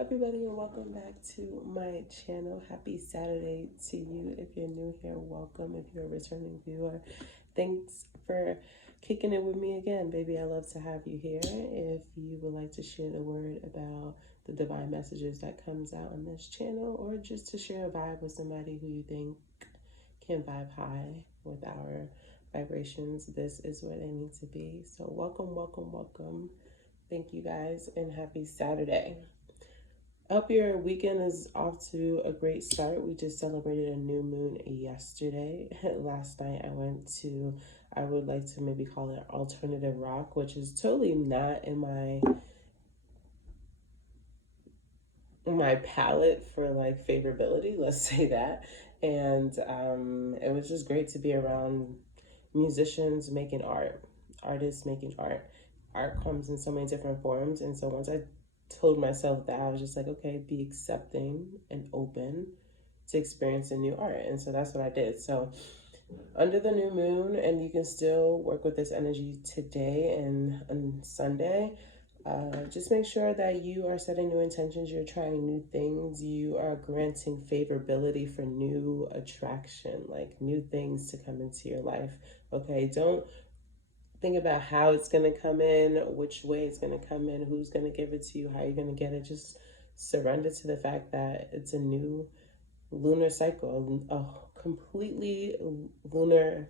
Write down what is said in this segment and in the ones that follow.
everybody, and welcome back to my channel. Happy Saturday to you. If you're new here, welcome. If you're a returning viewer, thanks for kicking it with me again, baby. I love to have you here. If you would like to share the word about the divine messages that comes out on this channel, or just to share a vibe with somebody who you think can vibe high with our vibrations, this is where they need to be. So welcome, welcome, welcome. Thank you guys, and happy Saturday. I hope your weekend is off to a great start. We just celebrated a new moon yesterday. Last night I would like to maybe call it alternative rock, which is totally not in my palette for like favorability, let's say that. And it was just great to be around musicians making art, artists making art. Art comes in so many different forms, and so once I told myself that, I was just like, okay, be accepting and open to experiencing new art. And so that's what I did. So under the new moon, and you can still work with this energy today and on Sunday, just make sure that you are setting new intentions, you're trying new things, you are granting favorability for new attraction, like new things to come into your life. Okay, don't think about how it's going to come in, which way it's going to come in, who's going to give it to you, how you're going to get it. Just surrender to the fact that it's a new lunar cycle, a completely lunar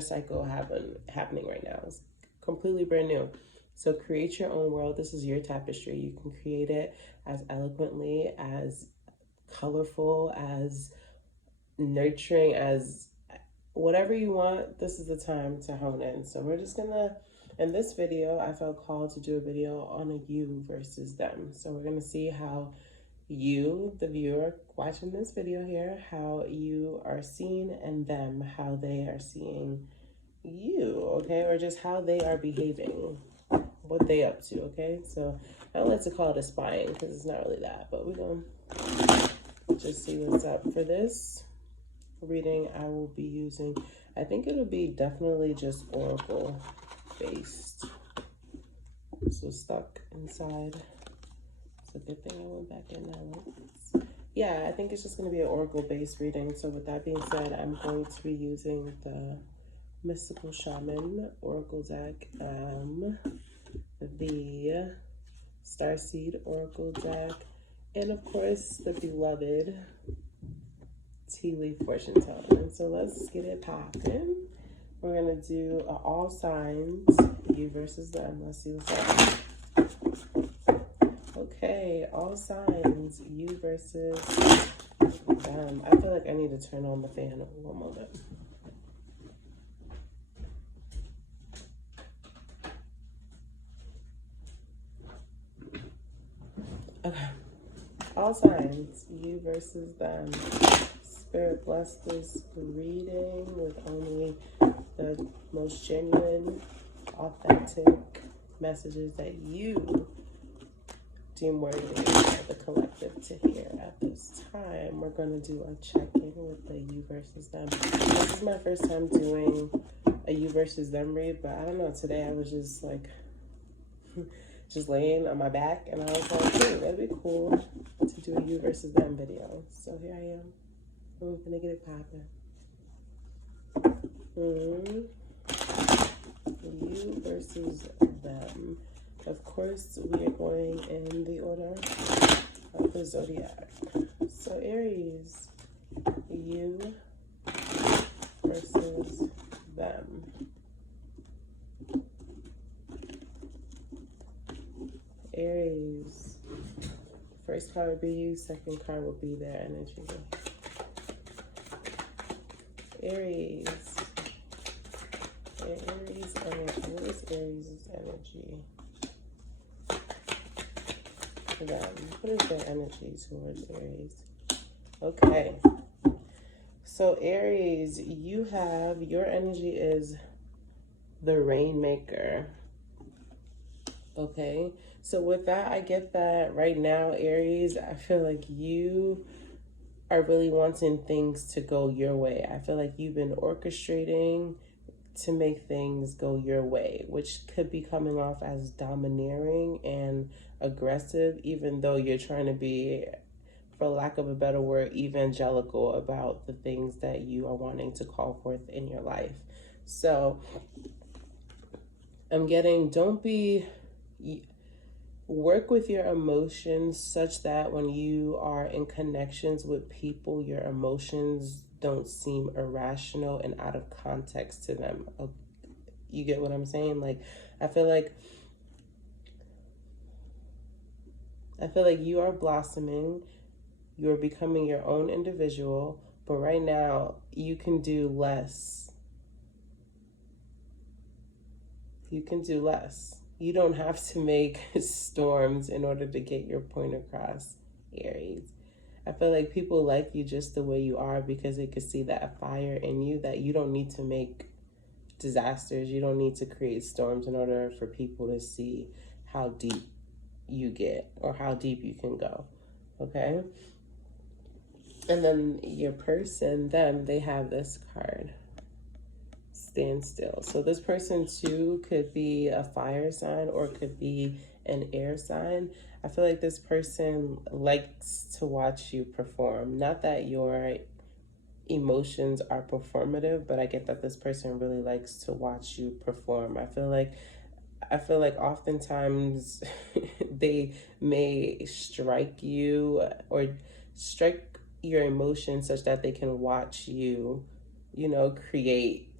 cycle happening right now. It's completely brand new. So create your own world. This is your tapestry. You can create it as eloquently, as colorful, as nurturing, as whatever you want. This is the time to hone in. So we're just gonna, in this video, I felt called to do a video on a you versus them. So we're gonna see how you, the viewer watching this video here, how you are seen, and them, how they are seeing you, okay? Or just how they are behaving, what they up to, okay? So I don't like to call it a spying because it's not really that, but we're gonna just see what's up. For this reading, I will be using, I think it'll be definitely just oracle based. So stuck inside. It's a good thing I went back in now. Yeah, I think it's just going to be an oracle based reading. So with that being said, I'm going to be using the Mystical Shaman Oracle deck, the Starseed Oracle deck, and of course the beloved Tea Leaf Fortune Telling. So let's get it popping. We're gonna do all signs, you versus them. Let's see what's up. Okay, all signs, you versus them. I feel like I need to turn on the fan one moment. Okay, all signs, you versus them. Spirit, bless this reading with only the most genuine, authentic messages that you deem worthy of the collective to hear at this time. We're going to do a check-in with the you versus them. This is my first time doing a you versus them read, but I don't know, today I was just like, just laying on my back, and I was like, hey, that'd be cool to do a you versus them video. So here I am. I'm gonna get it popping. You versus them. Of course, we are going in the order of the zodiac. So Aries, you versus them. Aries, first card would be you, second card would be their energy. Aries energy. What is Aries' energy for them? What is their energy towards Aries? Okay. So Aries, you have, your energy is the Rainmaker. Okay. So with that, I get that right now, Aries, I feel like you are really wanting things to go your way. I feel like you've been orchestrating to make things go your way, which could be coming off as domineering and aggressive, even though you're trying to be, for lack of a better word, evangelical about the things that you are wanting to call forth in your life. So I'm getting, work with your emotions such that when you are in connections with people, your emotions don't seem irrational and out of context to them. You get what I'm saying? Like, I feel like you are blossoming, you're becoming your own individual, but right now you can do less. You can do less. You don't have to make storms in order to get your point across, Aries. I feel like people like you just the way you are because they can see that fire in you, that you don't need to make disasters. You don't need to create storms in order for people to see how deep you get or how deep you can go. Okay? And then your person, them, they have this card. Stand still. So this person too could be a fire sign or could be an air sign. I feel like this person likes to watch you perform. Not that your emotions are performative, but I get that this person really likes to watch you perform. I feel like oftentimes they may strike you or strike your emotions such that they can watch you, create,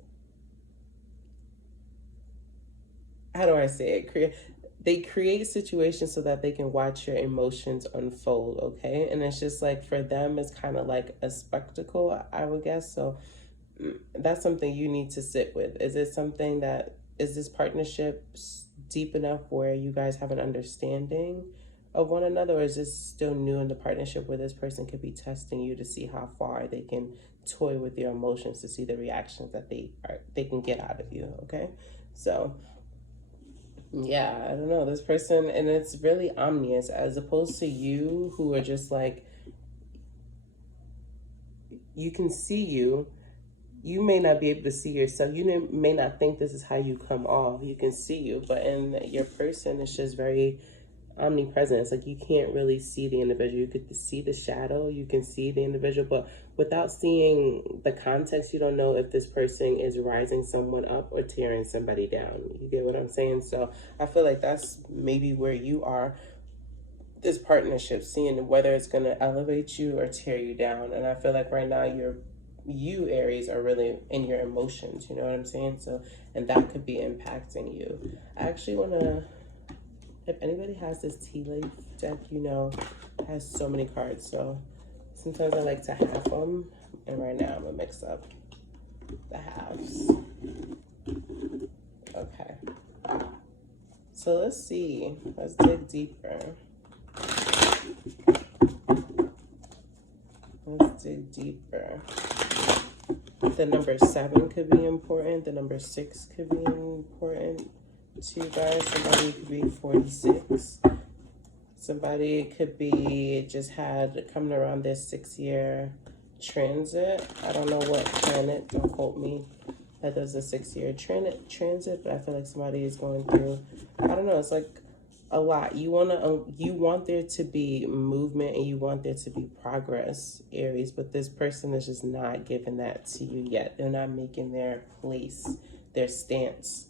how do I say it? They create situations so that they can watch your emotions unfold, okay? And it's just like, for them, it's kind of like a spectacle, I would guess. So that's something you need to sit with. Is this partnership deep enough where you guys have an understanding of one another, or is this still new in the partnership where this person could be testing you to see how far they can toy with your emotions to see the reactions that they can get out of you, okay? So yeah, I don't know, this person, and it's really omnious as opposed to you who are just like, you can see you. You may not be able to see yourself. You may not think this is how you come off. You can see you, but in your person, it's just very omnipresent. It's like you can't really see the individual. You could see the shadow, you can see the individual, but without seeing the context, you don't know if this person is rising someone up or tearing somebody down. You get what I'm saying? So I feel like that's maybe where you are, this partnership, seeing whether it's going to elevate you or tear you down. And I feel like right now you Aries are really in your emotions, you know what I'm saying? So, and that could be impacting you. I actually want to, if anybody has this tea leaf deck, has so many cards. So sometimes I like to half them, and right now I'm gonna mix up the halves. Okay. So let's see. Let's dig deeper. The number 7 could be important. The number 6 could be important to you guys. Somebody could be 46. Somebody could be just had coming around this 6-year transit. I don't know what planet, don't quote me, that does a 6-year transit, but I feel like somebody is going through, I don't know, it's like a lot. You want there to be movement and you want there to be progress, Aries, but this person is just not giving that to you yet. They're not making their place, their stance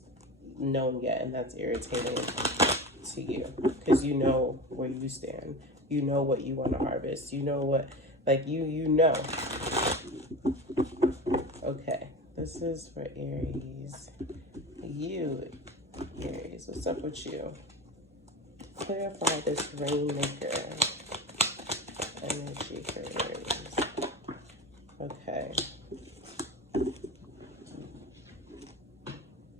known yet, and that's irritating to you because you know where you stand. You know what you want to harvest. You know what, like you know. Okay, this is for Aries. You, Aries, what's up with you? Clarify this rainmaker energy for Aries. Okay.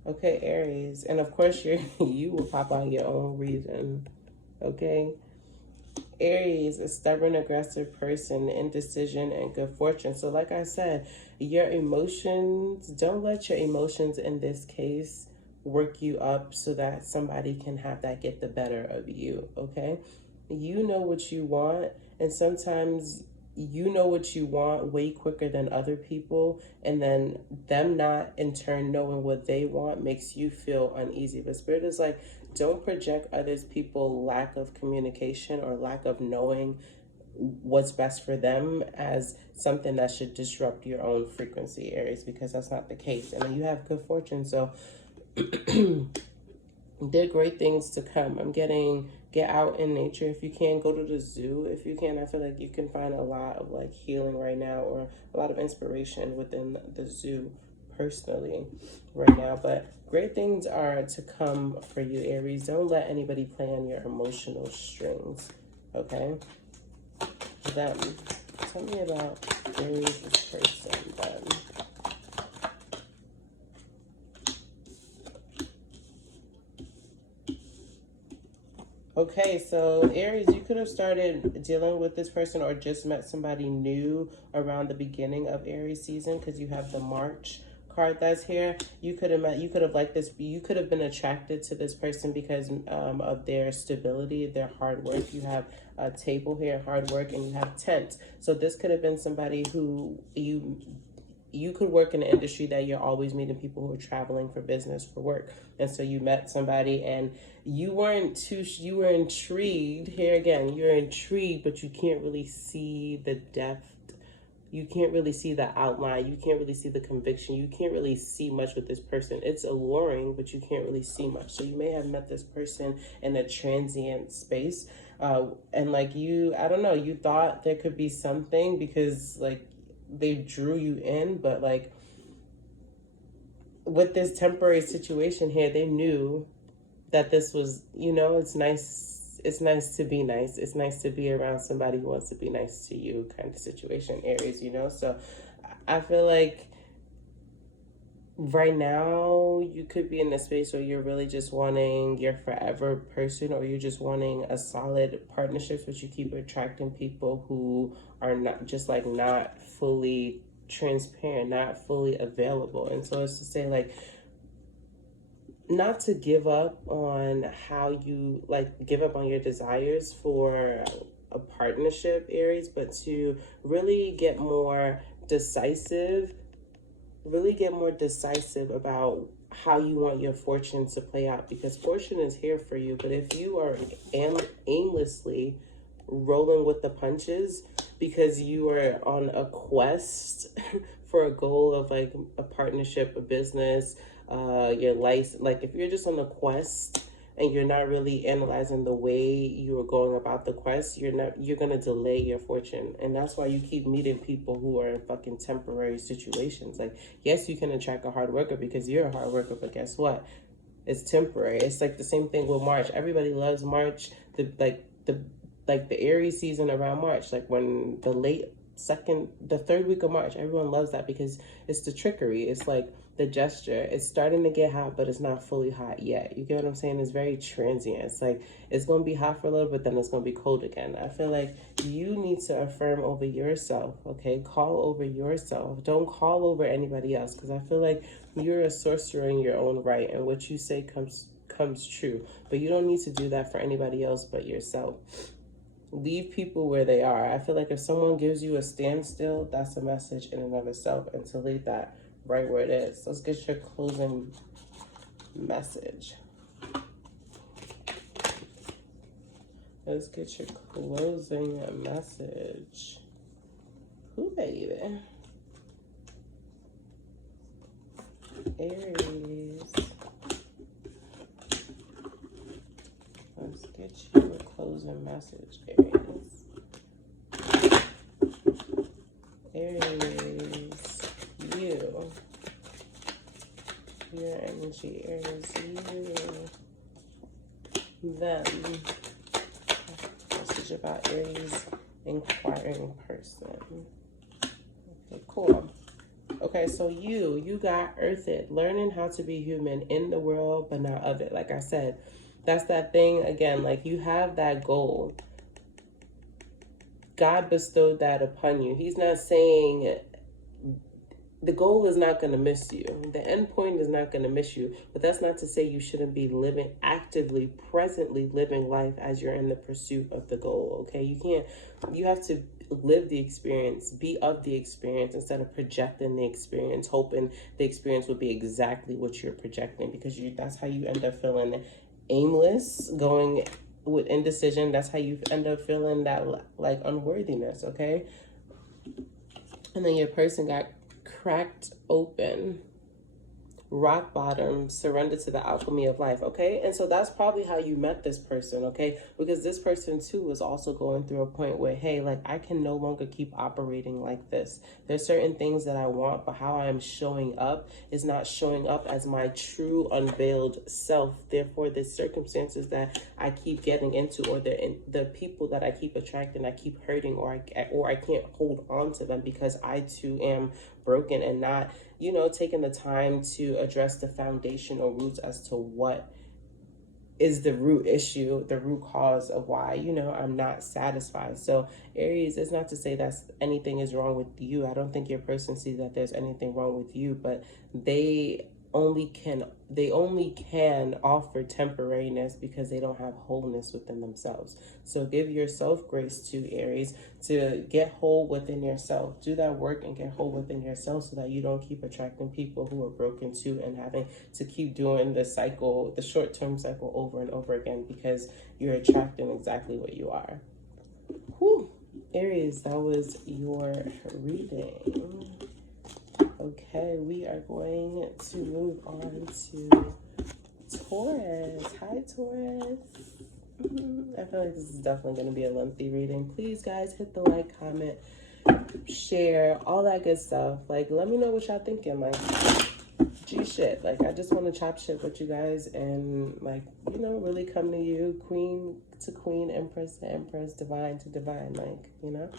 Okay, Aries. And of course, you will pop on your own reason. Okay? Aries, a stubborn, aggressive person, indecision, and good fortune. So like I said, your emotions, don't let your emotions in this case work you up so that somebody can have that get the better of you, okay? You know what you want, and sometimes you know what you want way quicker than other people, and then them not in turn knowing what they want makes you feel uneasy. But Spirit is like, don't project others people lack of communication or lack of knowing what's best for them as something that should disrupt your own frequency, Aries, because that's not the case. I mean, you have good fortune, so there are great things to come. I'm getting get out in nature if you can, go to the zoo if you can. I feel like you can find a lot of like healing right now, or a lot of inspiration within the zoo personally right now. But great things are to come for you, Aries. Don't let anybody play on your emotional strings, okay? Them. Tell me about Aries' person then. Okay, so Aries, you could have started dealing with this person or just met somebody new around the beginning of Aries season, because you have the March card that's here. You could have liked this, you could have been attracted to this person because of their stability, their hard work. You have a table here, hard work, and you have tent. So this could have been somebody who you could work in an industry that you're always meeting people who are traveling for business, for work. And so you met somebody and you were intrigued. Here again, you're intrigued, but you can't really see the depth. You can't really see the outline. You can't really see the conviction. You can't really see much with this person. It's alluring, but you can't really see much. So you may have met this person in a transient space. And like I don't know, you thought there could be something because like they drew you in, but like with this temporary situation here, they knew that this was, it's nice to be nice. It's nice to be around somebody who wants to be nice to you, kind of situation, Aries, So I feel like right now you could be in a space where you're really just wanting your forever person, or you're just wanting a solid partnerships, but you keep attracting people who are not fully transparent, not fully available. And so it's to say like, not to give up on give up on your desires for a partnership, Aries, but to really get more decisive about how you want your fortune to play out, because fortune is here for you. But if you are aimlessly rolling with the punches because you are on a quest for a goal of like a partnership, a business, your life, like if you're just on a quest and you're not really analyzing the way you are going about the quest, you're gonna delay your fortune. And that's why you keep meeting people who are in fucking temporary situations. Like, yes, you can attract a hard worker because you're a hard worker, but guess what? It's temporary. It's like the same thing with March. Everybody loves March. The Aries season around March, like when the third week of March, everyone loves that because it's the trickery. It's like the gesture. It's starting to get hot, but it's not fully hot yet. You get what I'm saying? It's very transient. It's like it's going to be hot for a little bit, then it's going to be cold again. I feel like you need to affirm over yourself, okay? Call over yourself. Don't call over anybody else, because I feel like you're a sorcerer in your own right, and what you say comes true. But you don't need to do that for anybody else but yourself. Leave people where they are. I feel like if someone gives you a standstill, that's a message in and of itself, and to leave that right where it is. Let's get your closing message. Let's get your closing message. Who, baby? Aries. Let's get you a closing message, Aries. Aries, your energy, Aries, them. Message about Aries inquiring person. Okay, cool. Okay, so you got Earth It, learning how to be human in the world, but not of it. Like I said, that's that thing again, like you have that goal. God bestowed that upon you. He's not saying the goal is not going to miss you. The end point is not going to miss you. But that's not to say you shouldn't be actively, presently living life as you're in the pursuit of the goal, okay? You have to live the experience, be of the experience, instead of projecting the experience, hoping the experience will be exactly what you're projecting, because that's how you end up feeling aimless, going with indecision. That's how you end up feeling that like unworthiness, okay? And then your person got cracked open, rock bottom, surrender to the alchemy of life, okay? And so that's probably how you met this person, okay? Because this person too was also going through a point where, hey, like, I can no longer keep operating like this. There's certain things that I want, but how I am showing up is not showing up as my true unveiled self. Therefore, the circumstances that I keep getting into, or the people that I keep attracting, I keep hurting, or I can't hold on to them because I too am broken and not, you know, taking the time to address the foundational roots as to what is the root issue, the root cause of why, you know, I'm not satisfied. So Aries, it's not to say that anything is wrong with you. I don't think your person sees that there's anything wrong with you, but they only can offer temporariness because they don't have wholeness within themselves. So give yourself grace to Aries to get whole within yourself. Do that work and get whole within yourself so that you don't keep attracting people who are broken too and having to keep doing the cycle, the short-term cycle over and over again because you're attracting exactly what you are. Whew. Aries, that was your reading. Okay, we are going to move on to Taurus. Hi, Taurus. I feel like this is definitely going to be a lengthy reading. Please, guys, hit the like, comment, share, all that good stuff. Like, let me know what y'all thinking. Like, shit. Like, I just want to chop shit with you guys and, like, you know, really come to you, queen to queen, empress to empress, divine to divine. Like, you know,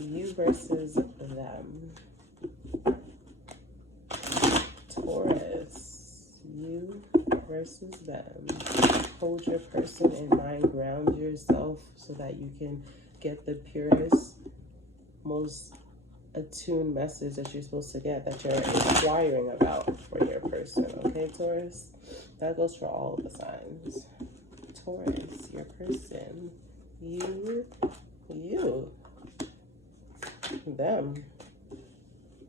you versus them. Taurus, you versus them. Hold your person in mind, ground yourself so that you can get the purest, most attuned message that you're supposed to get, that you're inquiring about for your person. Okay, Taurus? That goes for all of the signs. Taurus, your person, you, them.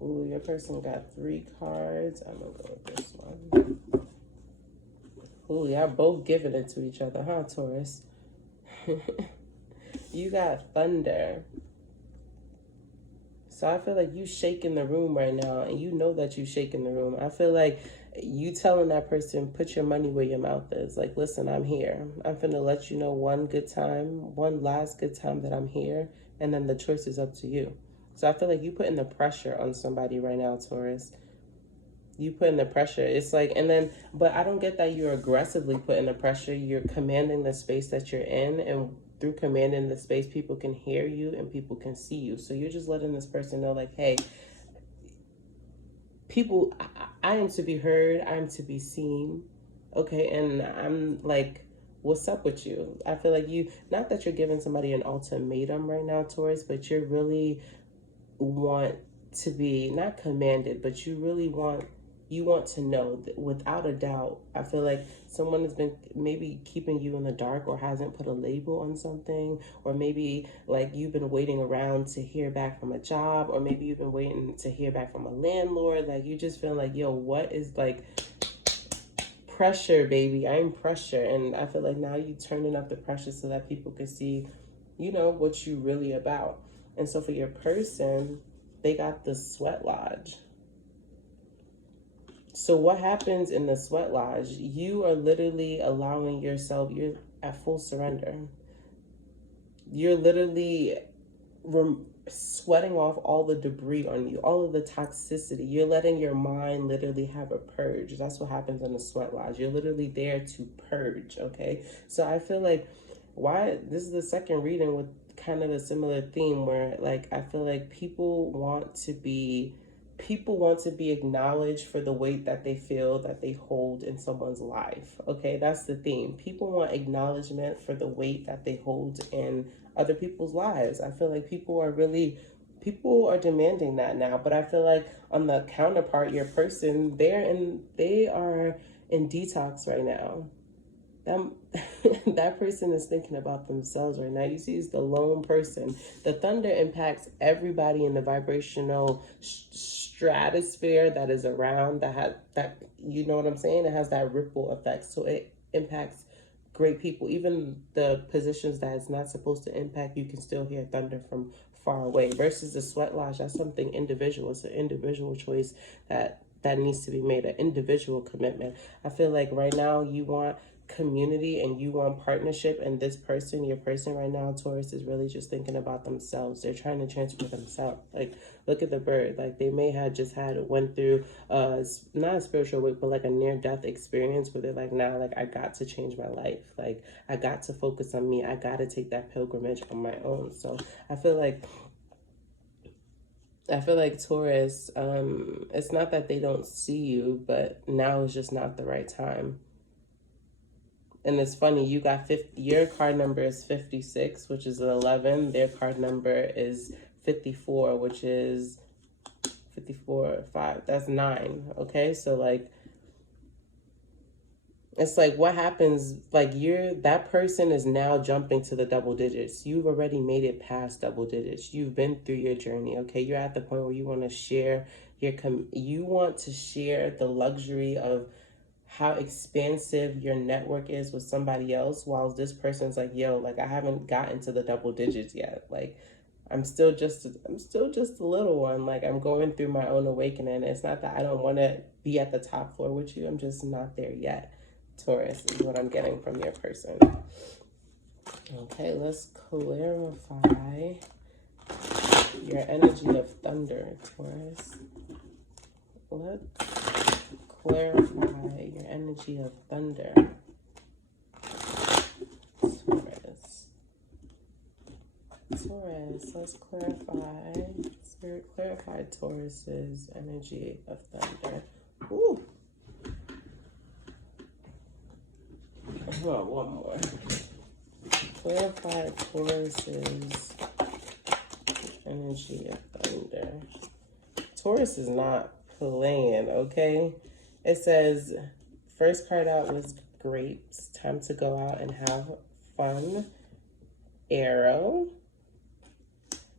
Ooh, your person got 3 cards. I'm gonna go with this one. Ooh, y'all both giving it to each other, huh, Taurus? You got thunder. So I feel like you shaking the room right now, and you know that you shaking the room. I feel like you telling that person, put your money where your mouth is. Like, listen, I'm here. I'm finna let you know one last good time that I'm here, and then the choice is up to you. So I feel like you putting the pressure on somebody right now, Taurus. You putting the pressure. It's like, and then, but I don't get that you're aggressively putting the pressure. You're commanding the space that you're in, and through commanding the space, people can hear you and people can see you. So you're just letting this person know, like, hey, people, I am to be heard. I'm to be seen. Okay. And I'm like, what's up with you? I feel like you, not that you're giving somebody an ultimatum right now, Taurus, but you really want to be not commanded, but you want to know that without a doubt. I feel like someone has been maybe keeping you in the dark or hasn't put a label on something, or maybe like you've been waiting around to hear back from a job, or maybe you've been waiting to hear back from a landlord. Like, you just feel like, yo, what is, like, pressure, baby. I'm pressure. And I feel like now you turning up the pressure so that people can see, you know, what you really about. And so for your person, they got the sweat lodge. So what happens in the sweat lodge? You are literally allowing yourself, you're at full surrender. You're literally sweating off all the debris on you, all of the toxicity. You're letting your mind literally have a purge. That's what happens in the sweat lodge. You're literally there to purge, okay? So I feel like this is the second reading with kind of a similar theme where, like, I feel like people want to be acknowledged for the weight that they feel that they hold in someone's life. Okay, that's the theme. People want acknowledgement for the weight that they hold in other people's lives. I feel like people are demanding that now. But I feel like on the counterpart, your person, they are in detox right now. That person is thinking about themselves right now. You see, it's the lone person. The thunder impacts everybody in the vibrational stratosphere that is around, that you know what I'm saying? It has that ripple effect. So it impacts great people. Even the positions that it's not supposed to impact, you can still hear thunder from far away. Versus the sweat lodge, that's something individual. It's an individual choice that needs to be made, an individual commitment. I feel like right now you want community and you want partnership, and this person, your person right now, Taurus, is really just thinking about themselves. They're trying to transfer themselves. Like, look at the bird. Like, they may have just went through not a spiritual wake, but like a near-death experience where they're like, nah, like, I got to change my life. Like, I got to focus on me. I got to take that pilgrimage on my own. So I feel like Taurus, it's not that they don't see you, but now is just not the right time. And it's funny, you got 50, your card number is 56, which is an 11. Their card number is 54, which is 54, 5. That's 9. Okay, so like, it's like, what happens, like, that person is now jumping to the double digits. You've already made it past double digits. You've been through your journey, okay? You're at the point where you want to share you want to share the luxury of how expansive your network is with somebody else, while this person's like, yo, like, I haven't gotten to the double digits yet. Like, I'm still just a little one. Like, I'm going through my own awakening. It's not that I don't want to be at the top floor with you. I'm just not there yet. Taurus is what I'm getting from your person. Okay, let's clarify your energy of thunder, Taurus. Let's clarify your energy of thunder, Taurus, let's clarify. Spirit, clarify Taurus's energy of thunder. Ooh. Oh, one more. Clarify Taurus's energy of thunder. Taurus is not playing, okay? It says, first card out was grapes. Time to go out and have fun. Arrow.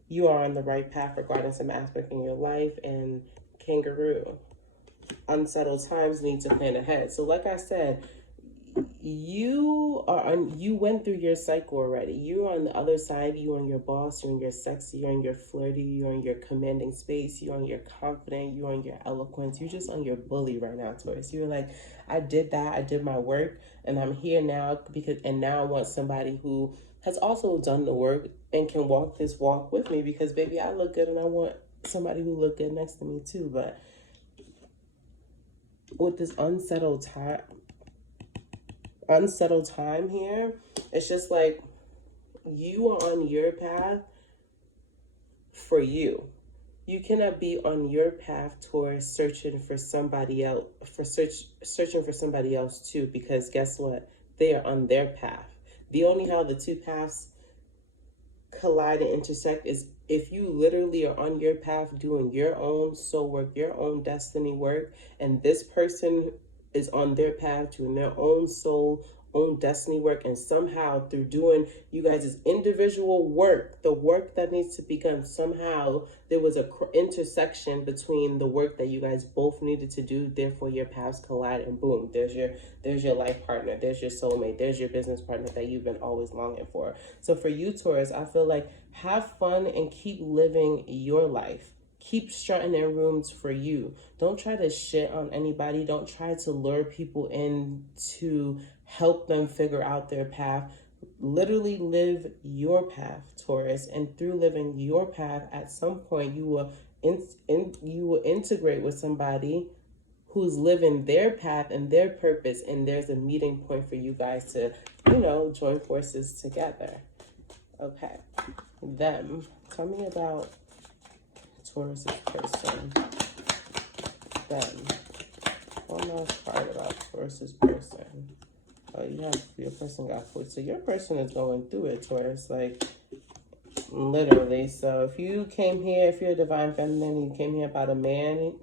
You are on the right path regarding some aspect in your life. And kangaroo. Unsettled times, need to plan ahead. So like I said, you went through your cycle already. You're on the other side. You're on your boss. You're on your sexy. You're on your flirty. You're on your commanding space. You're on your confident. You're on your eloquence. You're just on your bully right now, Taurus. You're like, I did that. I did my work, and I'm here now now I want somebody who has also done the work and can walk this walk with me, because baby, I look good, and I want somebody who look good next to me too. But with this unsettled time here, it's just like, you are on your path for you. You cannot be on your path towards searching for somebody else, searching for somebody else too, because guess what? They are on their path. The only how the two paths collide and intersect is if you literally are on your path doing your own soul work, your own destiny work, and this person is on their path doing their own soul, own destiny work, and somehow through doing you guys' individual work, the work that needs to be done, somehow there was a intersection between the work that you guys both needed to do, therefore your paths collide, and boom, there's your life partner, there's your soulmate, there's your business partner that you've been always longing for. So for you, Taurus, I feel like, have fun and keep living your life. Keep strutting in rooms for you. Don't try to shit on anybody. Don't try to lure people in to help them figure out their path. Literally live your path, Taurus. And through living your path, at some point you will integrate with somebody who's living their path and their purpose, and there's a meeting point for you guys to, join forces together. Okay. Them. Tell me about Taurus's person. Them. One last card about Taurus's person. Oh, your person got food. So your person is going through it, Taurus. Like, literally. So if you came here, if you're a divine feminine, you came here about a man,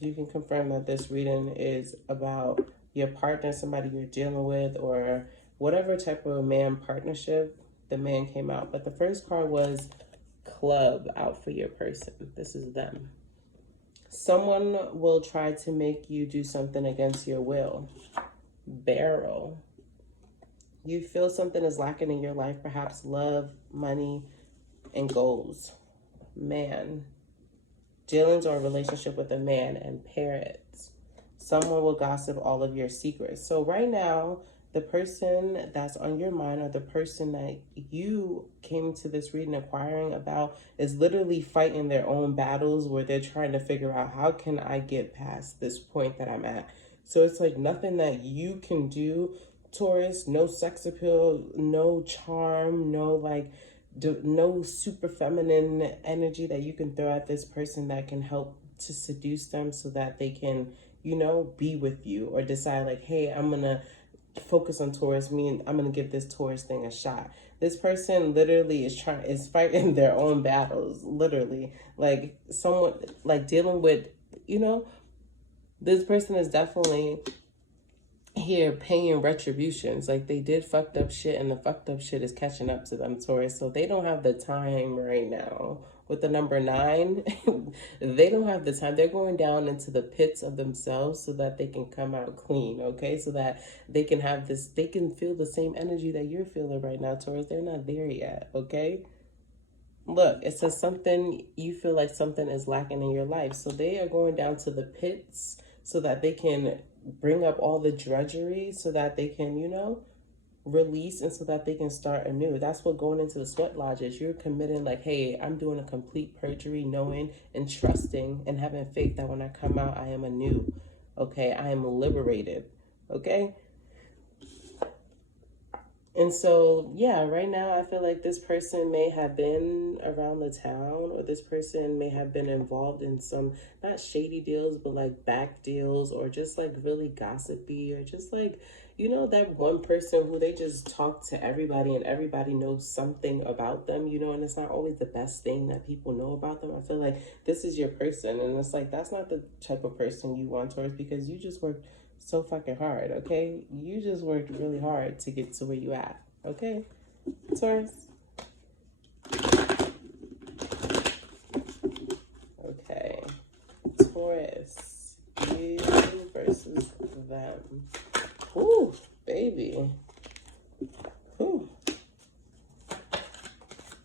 you can confirm that this reading is about your partner, somebody you're dealing with, or whatever type of man partnership the man came out. But the first card was club out for your person. This is them. Someone will try to make you do something against your will. Barrel. You feel something is lacking in your life, perhaps love, money, and goals. Man. Dealings or a relationship with a man. And Parrots. Someone will gossip all of your secrets. So right now, the person that's on your mind or the person that you came to this reading inquiring about is literally fighting their own battles where they're trying to figure out, how can I get past this point that I'm at? So it's like nothing that you can do, Taurus. No sex appeal, no charm, no like no super feminine energy that you can throw at this person that can help to seduce them so that they can, you know, be with you, or decide like, hey, I'm gonna focus on Taurus, me, and I'm gonna give this Taurus thing a shot. This person literally is fighting their own battles, literally. Like someone like dealing with, you know, this person is definitely here paying retributions. Like they did fucked up shit and the fucked up shit is catching up to them, Taurus. So they don't have the time right now. With the number 9, they don't have the time. They're going down into the pits of themselves so that they can come out clean, okay? So that they can have this, they can feel the same energy that you're feeling right now, Taurus. They're not there yet, okay? Look, it says something, you feel like something is lacking in your life. So they are going down to the pits so that they can bring up all the drudgery so that they can, you know, release, and so that they can start anew. That's what going into the sweat lodge is. You're committing like, hey, I'm doing a complete perjury, knowing and trusting and having faith that when I come out, I am anew. Okay, I am liberated. Okay. And so, yeah, right now I feel like this person may have been around the town, or this person may have been involved in some, not shady deals, but like back deals, or just like really gossipy, or just like, you know, that one person who they just talk to everybody and everybody knows something about them, you know, and it's not always the best thing that people know about them. I feel like this is your person, and it's like, that's not the type of person you want towards, because you just work so fucking hard, okay? You just worked really hard to get to where you at, okay? Taurus? Okay. Taurus, you versus them. Ooh, baby. Ooh.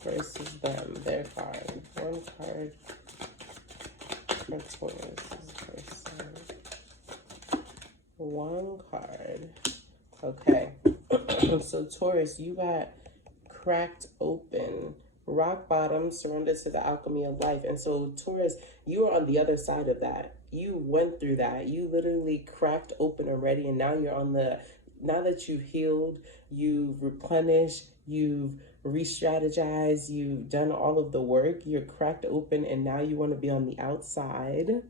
Versus them, their card. One card for Taurus' person. One card. Okay. So Taurus, you got cracked open, rock bottom, surrendered to the alchemy of life. And so Taurus, you are on the other side of that. You went through that. You literally cracked open already, and now you're on the, now that you've healed, you've replenished, you've re-strategized, you've done all of the work, you're cracked open, and now you want to be on the outside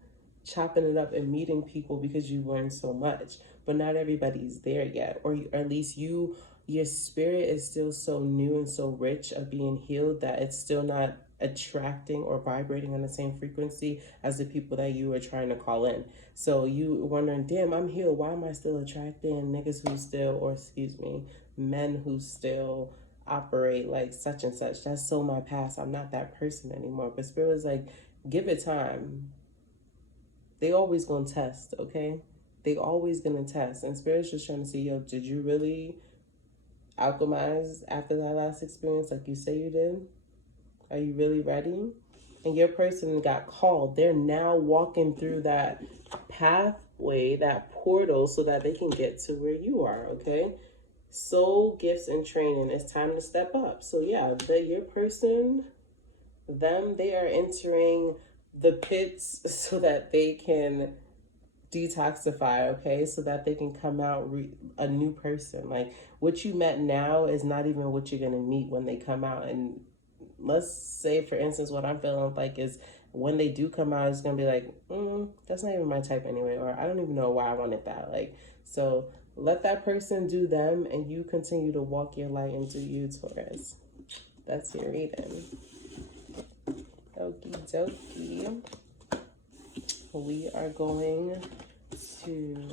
chopping it up and meeting people because you learned so much. But not everybody's there yet, or at least your spirit is still so new and so rich of being healed that it's still not attracting or vibrating on the same frequency as the people that you were trying to call in. So you wondering, damn, I'm healed, why am I still attracting niggas who still, or excuse me, men who still operate like such and such? That's so my past, I'm not that person anymore. But spirit was like, give it time. They always gonna test, okay? They always gonna test. And spirit's just trying to see, yo, did you really alchemize after that last experience like you say you did? Are you really ready? And your person got called. They're now walking through that pathway, that portal, so that they can get to where you are, okay? Soul, gifts, and training. It's time to step up. So yeah, your person, them, they are entering the pits so that they can detoxify, okay? So that they can come out a new person. Like what you met now is not even what you're gonna meet when they come out. And let's say, for instance, what I'm feeling like is when they do come out, it's gonna be like, that's not even my type anyway, or I don't even know why I wanted that. Like, so let that person do them, and you continue to walk your light into you, Taurus. That's your reading. Okie dokie. We are going to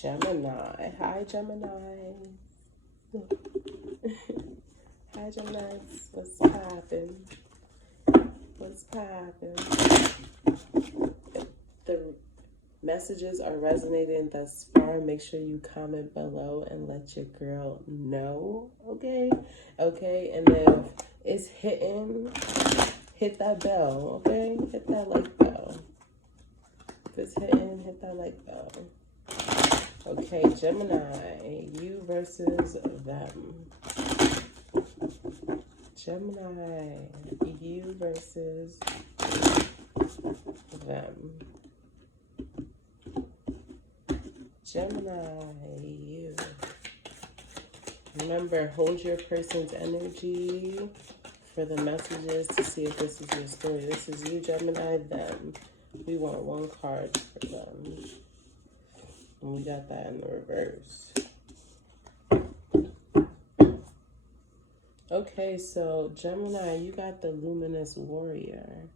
Gemini. Hi, Gemini. Hi, Gemini. What's poppin'? What's poppin'? The messages are resonating thus far, make sure you comment below and let your girl know. Okay? Okay, and if it's hitting, hit that bell, okay? Hit that like bell. If it's hitting, hit that like bell. Okay, Gemini, you versus them. Gemini, you versus them. Gemini, you. Remember, hold your person's energy for the messages to see if this is your story. This is you, Gemini, them. We want one card for them. And we got that in the reverse. Okay, so Gemini, you got the luminous warrior.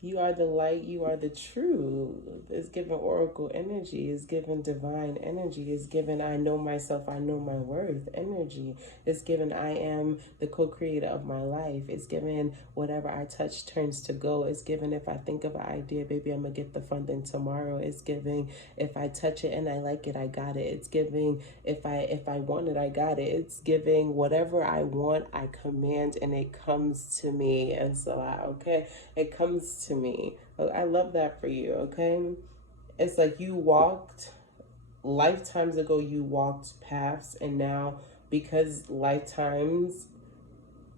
You are the light, you are the truth. It's given oracle energy, it's given divine energy, it's given I know myself, I know my worth energy. It's given I am the co-creator of my life. It's given whatever I touch turns to gold. It's given if I think of an idea, baby, I'm gonna get the funding tomorrow. It's giving if I touch it and I like it, I got it. It's giving if I want it, I got it. It's giving whatever I want, I command, and it comes to me. And so it comes to me. I love that for you, okay? It's like you walked, lifetimes ago, you walked paths, and now because lifetimes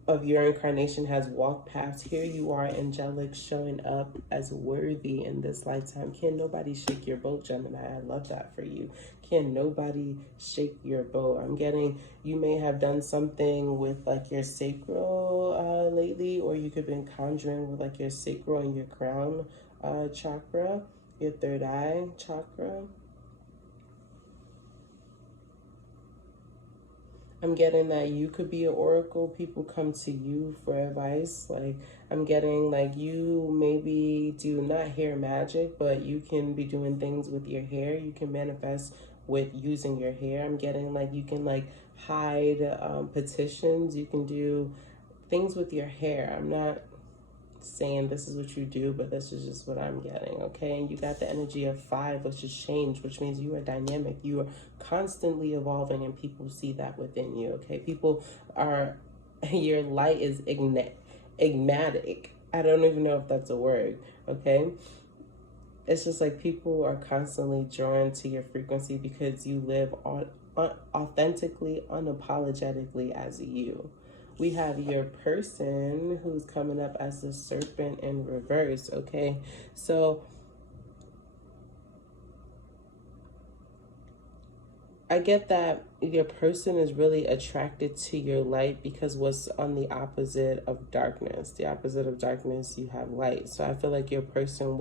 of your incarnation has walked paths, here you are, angelic, showing up as worthy in this lifetime. Can nobody shake your boat, Gemini? I love that for you. Can nobody shake your boat? I'm getting, you may have done something with like your sacral lately, or you could have been conjuring with like your sacral and your crown chakra, your third eye chakra. I'm getting that you could be an oracle. People come to you for advice. Like, I'm getting like you maybe do not hair magic, but you can be doing things with your hair. You can manifest with using your hair. I'm getting like you can like hide petitions. You can do things with your hair. I'm not saying this is what you do, but this is just what I'm getting, okay? And you got the energy of 5, which is change, which means you are dynamic. You are constantly evolving, and people see that within you, okay? People are, your light is enigmatic. I don't even know if that's a word, okay? It's just like people are constantly drawn to your frequency because you live authentically, unapologetically as you. We have your person who's coming up as the serpent in reverse, okay? So I get that your person is really attracted to your light because what's on the opposite of darkness? The opposite of darkness, you have light. So I feel like your person,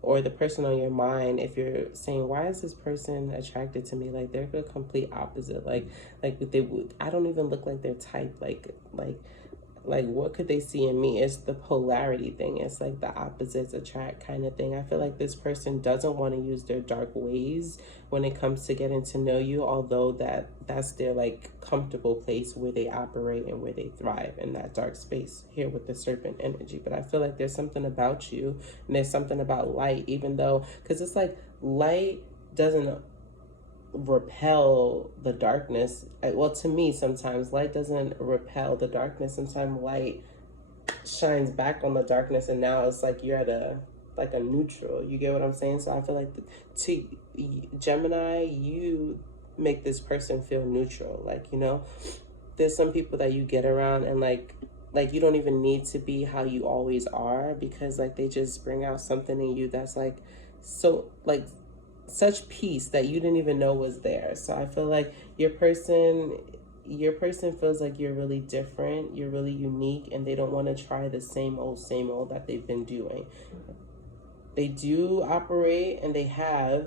or the person on your mind, if you're saying, why is this person attracted to me? Like, they're the complete opposite. Like I don't even look like their type. Like what could they see in me? It's the polarity thing. It's like the opposites attract kind of thing. I feel like this person doesn't want to use their dark ways when it comes to getting to know you, although that's their like comfortable place where they operate and where they thrive, in that dark space here with the serpent energy. But I feel like there's something about you, and there's something about light, even though, because it's like light doesn't repel the darkness. Well, to me, sometimes light doesn't repel the darkness. Sometimes light shines back on the darkness, and now it's like you're at a neutral. You get what I'm saying? So I feel like to Gemini, you make this person feel neutral. Like, you know, there's some people that you get around and like you don't even need to be how you always are, because like they just bring out something in you that's like so like such peace that you didn't even know was there. So I feel like your person feels like you're really different, you're really unique, and they don't want to try the same old that they've been doing. They do operate, and they have,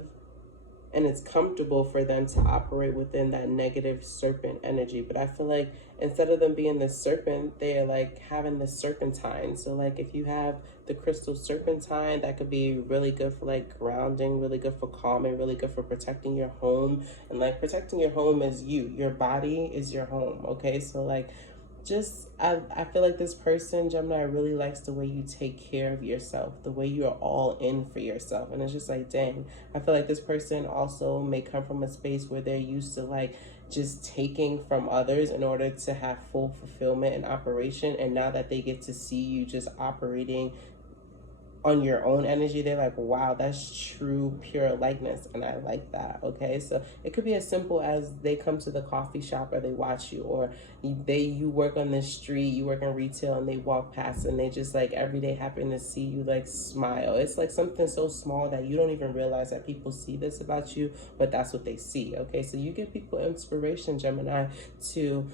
and it's comfortable for them to operate within that negative serpent energy. But I feel like instead of them being the serpent, they're like having the serpentine. So like if you have the crystal serpentine, that could be really good for like grounding, really good for calming, really good for protecting your home. And like protecting your home is you. Your body is your home, okay? So like just I feel like this person, Gemini, really likes the way you take care of yourself, the way you're all in for yourself. And it's just like, dang, I feel like this person also may come from a space where they're used to like just taking from others in order to have full fulfillment and operation. And now that they get to see you just operating on your own energy, they're like, wow, that's true pure likeness, and I like that. Okay, so it could be as simple as they come to the coffee shop or they watch you, or you work on the street, you work in retail, and they walk past and they just like every day happen to see you like smile. It's like something so small that you don't even realize that people see this about you, but that's what they see. Okay, so you give people inspiration, Gemini, to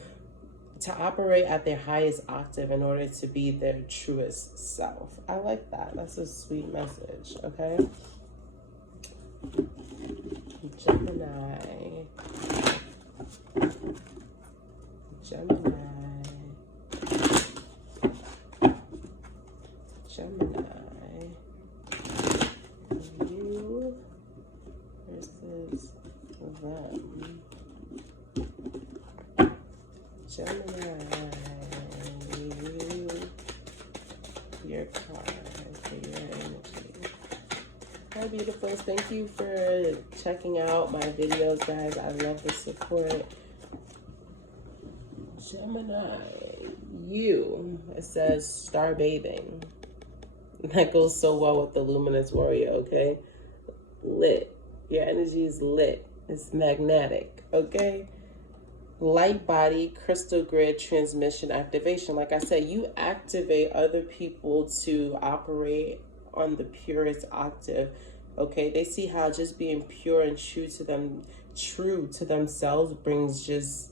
operate at their highest octave in order to be their truest self. I like that. That's a sweet message, okay? Gemini. Gemini. Gemini. You versus them. Gemini, your card for your energy. Hi, beautifuls. Thank you for checking out my videos, guys. I love the support. Gemini, you. It says star bathing. That goes so well with the luminous warrior, okay? Lit. Your energy is lit. It's magnetic, okay? Light body, crystal grid, transmission, activation. Like I said, you activate other people to operate on the purest octave. Okay, they see how just being pure and true to themselves brings just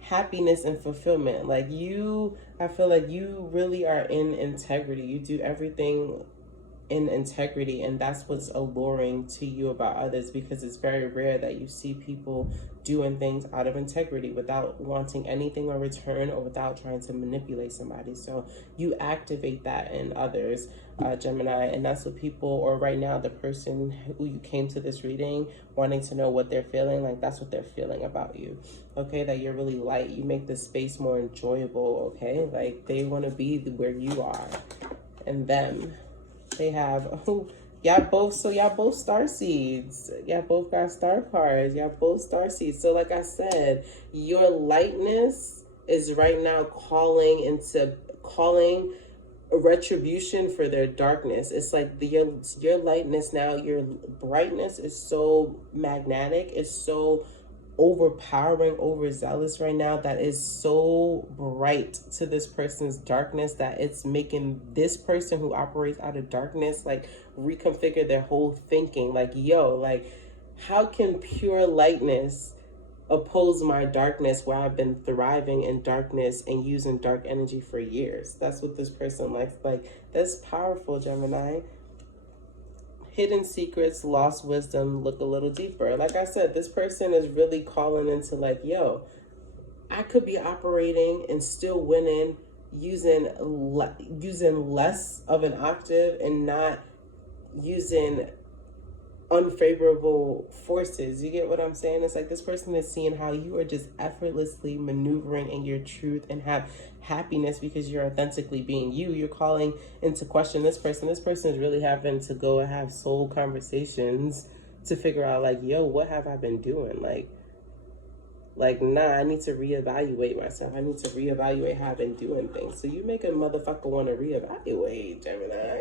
happiness and fulfillment. Like you, I feel like you really are in integrity. You do everything in integrity, and that's what's alluring to you about others, because it's very rare that you see people doing things out of integrity without wanting anything in return or without trying to manipulate somebody. So you activate that in others, Gemini, and that's what people, or right now the person who you came to this reading wanting to know what they're feeling, like that's what they're feeling about you. Okay, that you're really light. You make the space more enjoyable. Okay, like they want to be where you are, and them. They have, oh, y'all both star seeds. Y'all both got star cards. Y'all both star seeds. So like I said, your lightness is right now calling a retribution for their darkness. It's like your lightness now, your brightness is so magnetic, it's so overpowering, overzealous right now, that is so bright to this person's darkness that it's making this person who operates out of darkness like reconfigure their whole thinking. Like, yo, like how can pure lightness oppose my darkness where I've been thriving in darkness and using dark energy for years? That's what this person likes. Like, that's powerful, Gemini. Hidden secrets, lost wisdom, look a little deeper. Like I said, this person is really calling into like, yo, I could be operating and still winning using less of an octave and not using unfavorable forces. You get what I'm saying? It's like this person is seeing how you are just effortlessly maneuvering in your truth and have happiness because you're authentically being you. You're calling into question this person. This person is really having to go and have soul conversations to figure out like, yo, what have I been doing? Like, nah, I need to reevaluate myself. I need to reevaluate how I've been doing things. So you make a motherfucker want to reevaluate, Gemini.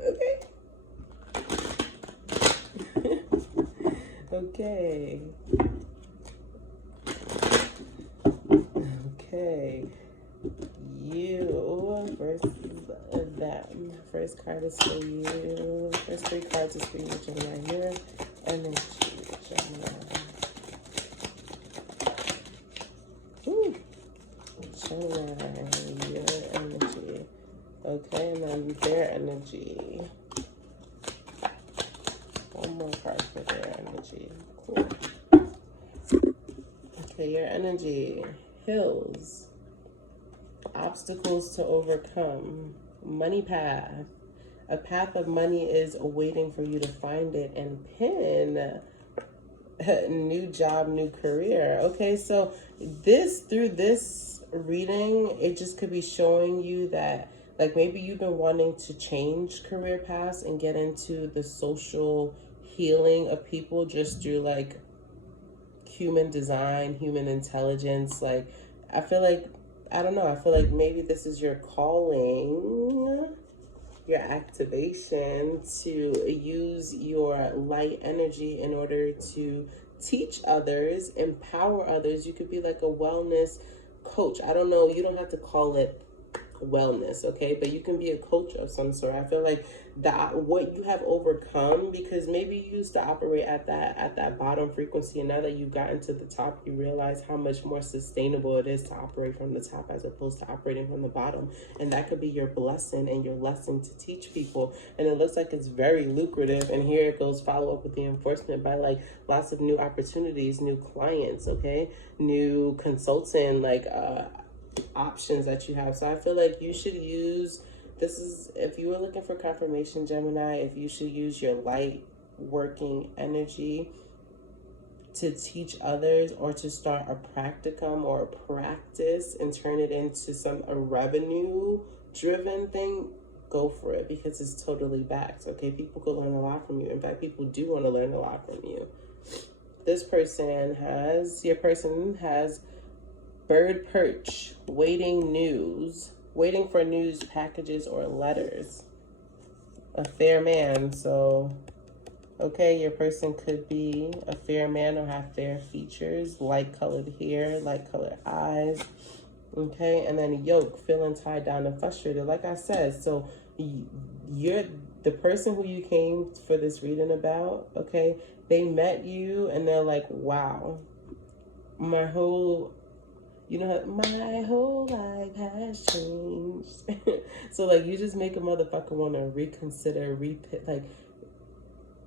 Okay. Okay. Okay. You versus them. First card is for you. First three cards is for you, Gemini. Your energy, Gemini. Ooh. Gemini, your energy. Okay, and then their energy. One more card for their energy. Cool. Okay, your energy. Hills. Obstacles to overcome. Money path. A path of money is waiting for you to find it and pin. New job, new career. Okay, so through this reading, it just could be showing you that, like, maybe you've been wanting to change career paths and get into the social healing of people just through, like, human design, human intelligence. Like, I feel like, I don't know, I feel like maybe this is your calling, your activation to use your light energy in order to teach others, empower others. You could be like a wellness coach. I don't know, you don't have to call it wellness, okay, but you can be a coach of some sort. I feel like that what you have overcome, because maybe you used to operate at that bottom frequency, and now that you've gotten to the top, you realize how much more sustainable it is to operate from the top as opposed to operating from the bottom. And that could be your blessing and your lesson to teach people. And it looks like it's very lucrative, and here it goes, follow up with the enforcement by like lots of new opportunities, new clients, okay, new consulting, like options that you have. So I feel like you should use, this is, if you were looking for confirmation, Gemini, if you should use your light working energy to teach others, or to start a practicum or a practice and turn it into a revenue driven thing, go for it, because it's totally backed. Okay, people could learn a lot from you. In fact, people do want to learn a lot from you. Your person has bird perch, waiting for news, packages, or letters. A fair man. So, okay, your person could be a fair man or have fair features, light colored hair, light colored eyes. Okay, and then yoke, feeling tied down and frustrated. Like I said, so you're the person who you came for this reading about, okay? They met you and they're like, wow, my whole life has changed. So like, you just make a motherfucker want to reconsider,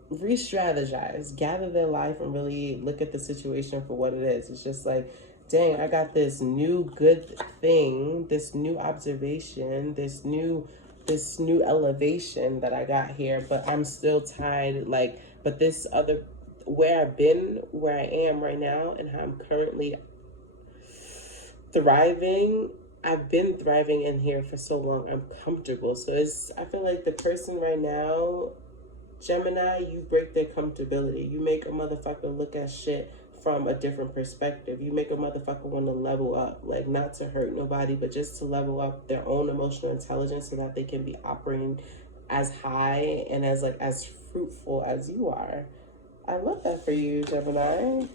re-strategize, gather their life, and really look at the situation for what it is. It's just like, dang, I got this new good thing, this new observation, this new elevation that I got here, but I'm still tied, like, but this other, where I've been, where I am right now, and how I'm currently thriving, I've been thriving in here for so long, I'm comfortable. So I feel like the person right now, Gemini, you break their comfortability. You make a motherfucker look at shit from a different perspective. You make a motherfucker want to level up, like, not to hurt nobody, but just to level up their own emotional intelligence so that they can be operating as high and as fruitful as you are. I love that for you, Gemini.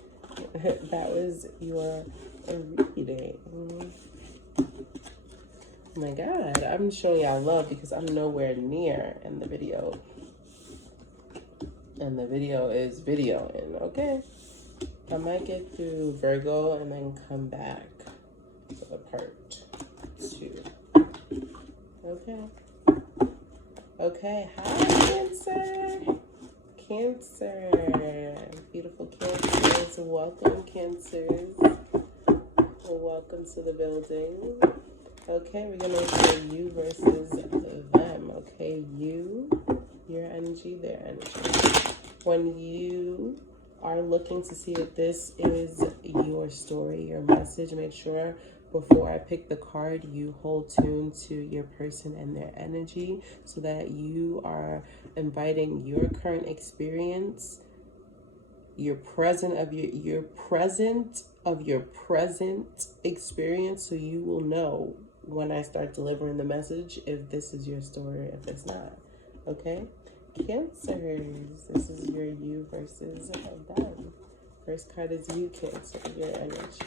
That was your reading. Oh my God, I'm showing y'all love because I'm nowhere near in the video. And the video is videoing, okay? I might get through Virgo and then come back to the part 2. Okay. Okay, hi, Cancer. Cancer. Beautiful Cancers. Welcome, Cancers. Welcome to the building. Okay, we're going to do you versus them. Okay, you, your energy, their energy. When you are looking to see if this is your story, your message, make sure before I pick the card, you hold tune to your person and their energy so that you are inviting your current experience, your present experience, so you will know when I start delivering the message if this is your story or if it's not. Okay? Cancers, this is your you versus them. First card is you, Cancer, your energy.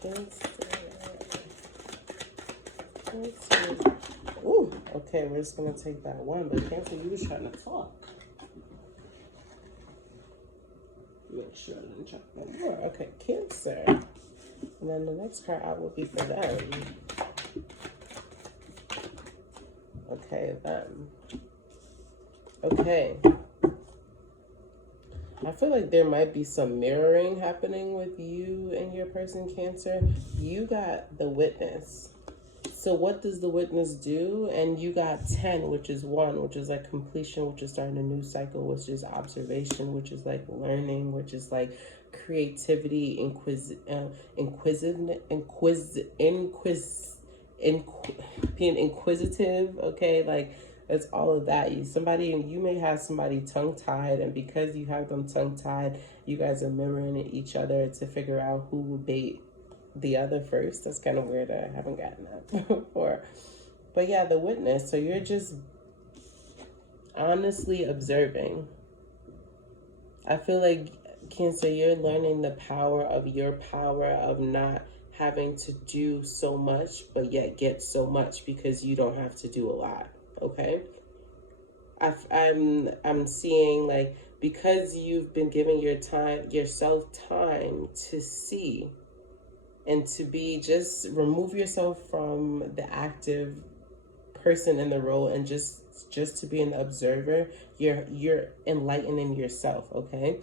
Cancer. Ooh, okay, we're just gonna take that one, but Cancer, you was trying to talk. Make sure I didn't check no more. Okay, Cancer. And then the next card out will be for them. Okay, them. Okay. I feel like there might be some mirroring happening with you and your person, Cancer. You got the Witness. So what does the Witness do? And you got 10, which is 1, which is like completion, which is starting a new cycle, which is observation, which is like learning, which is like creativity, being inquisitive, okay? Like, it's all of that. You may have somebody tongue tied, and because you have them tongue tied, you guys are mirroring each other to figure out who will bait the other first. That's kind of weird. I haven't gotten that before. But yeah, the witness. So you're just honestly observing. I feel like, Cancer, you're learning the power of your power of not having to do so much, but yet get so much because you don't have to do a lot. Okay. I'm seeing, like, because you've been giving yourself time to see and to be, just remove yourself from the active person in the role and just to be an observer. You're enlightening yourself, okay?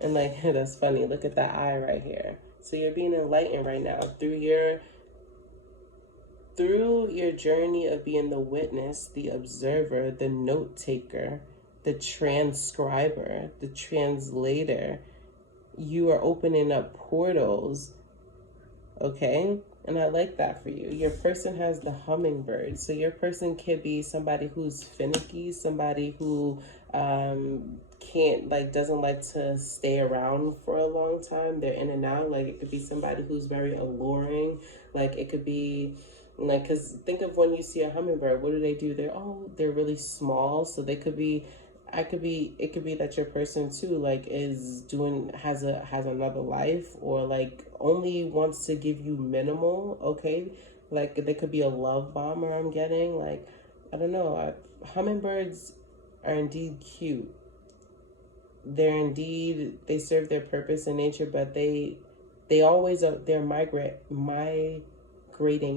And like, that's funny, look at that eye right here. So you're being enlightened right now through your journey of being the witness, the observer, the note taker, the transcriber, the translator. You are opening up portals, okay? And I like that for you. Your person has the hummingbird. So your person could be somebody who's finicky, somebody who can't, like, doesn't like to stay around for a long time. They're in and out. Like, it could be somebody who's very alluring. Like, it could be, like, because think of when you see a hummingbird, what do? They're really small. So they could be, it could be that your person too, like, has another life, or like only wants to give you minimal, okay? Like, they could be a love bomber, I'm getting, like, I don't know. Hummingbirds are indeed cute. They serve their purpose in nature, but they always are, they're migrating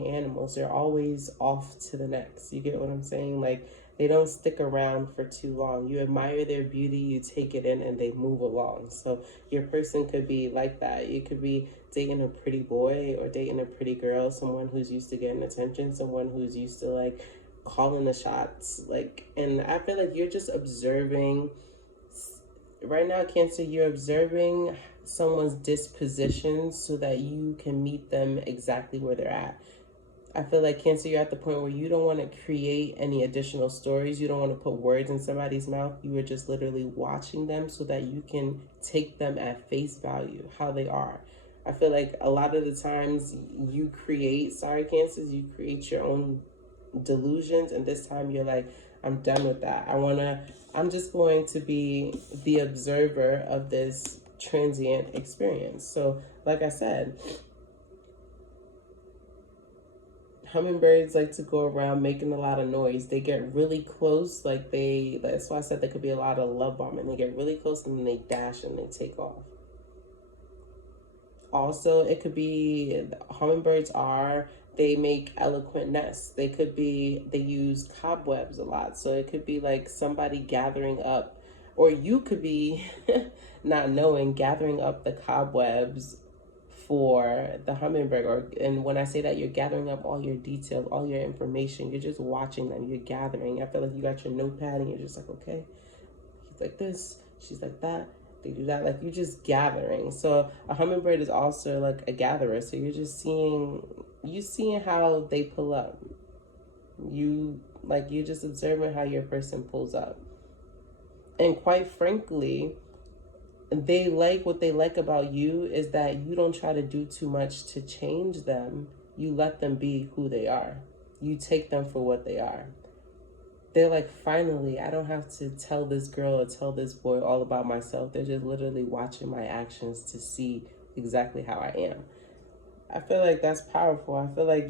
animals. They're always off to the next. You get what I'm saying? Like, they don't stick around for too long. You admire their beauty, you take it in, and they move along. So your person could be like that. You could be dating a pretty boy or dating a pretty girl, someone who's used to getting attention, someone who's used to, like, calling the shots. Like, and I feel like you're just observing right now, Cancer. You're observing someone's disposition so that you can meet them exactly where they're at. I feel like, Cancer, you're at the point where you don't want to create any additional stories. You don't want to put words in somebody's mouth. You are just literally watching them so that you can take them at face value, how they are. I feel like a lot of the times you create, Cancers, you create your own delusions. And this time you're like, I'm done with that. I'm just going to be the observer of this transient experience. So like I said, hummingbirds like to go around making a lot of noise. They get really close, that's why I said there could be a lot of love bombing. They get really close and then they dash and they take off. Also, it could be, they make eloquent nests. They use cobwebs a lot. So it could be like somebody gathering up, or you could be not knowing, gathering up the cobwebs for the hummingbird. And when I say that, you're gathering up all your details, all your information. You're just watching them. You're gathering. I feel like you got your notepad and you're just like, okay, he's like this, she's like that, they do that. Like, you're just gathering. So a hummingbird is also like a gatherer. So you're just seeing how they pull up. You're just observing how your person pulls up. And quite frankly, what they like about you is that you don't try to do too much to change them. You let them be who they are. You take them for what they are. They're like, finally, I don't have to tell this girl or tell this boy all about myself. They're just literally watching my actions to see exactly how I am. I feel like that's powerful. I feel like,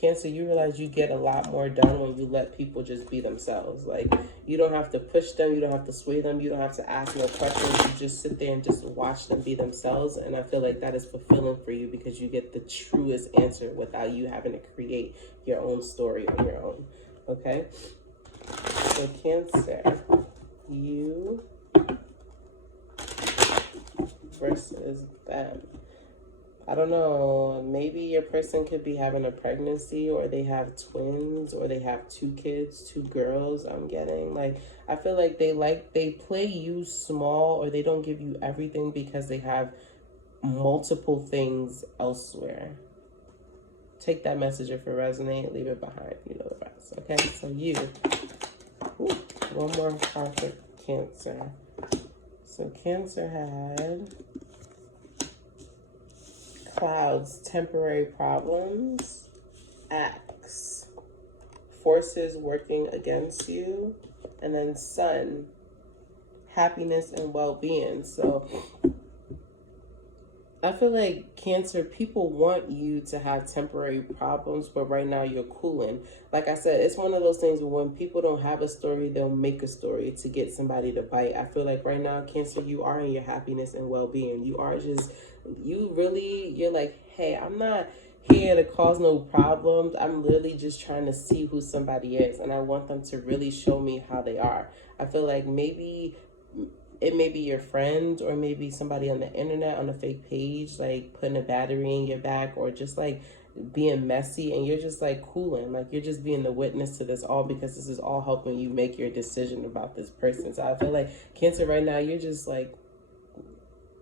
Cancer, you realize you get a lot more done when you let people just be themselves. Like, you don't have to push them, you don't have to sway them, you don't have to ask no questions. You just sit there and just watch them be themselves. And I feel like that is fulfilling for you because you get the truest answer without you having to create your own story on your own. Okay? So Cancer, you versus them. I don't know, maybe your person could be having a pregnancy, or they have twins, or they have two kids, two girls. I'm getting like, I feel like they play you small, or they don't give you everything because they have multiple things elsewhere. Take that message if it resonates, leave it behind. You know the rest. Okay, so you. Ooh, one more card for Cancer. So Cancer had clouds, temporary problems, axe, forces working against you, and then sun, happiness and well-being. So I feel like Cancer, people want you to have temporary problems, but right now you're cooling. Like I said, it's one of those things where when people don't have a story, they'll make a story to get somebody to bite. I feel like right now, Cancer, you are in your happiness and well-being. You are just, you're like, hey, I'm not here to cause no problems. I'm literally just trying to see who somebody is, and I want them to really show me how they are. I feel like maybe it may be your friend, or maybe somebody on the internet on a fake page, like putting a battery in your back, or just like being messy, and you're just like cooling, like you're just being the witness to this all because this is all helping you make your decision about this person. So I feel like Cancer, right now you're just like,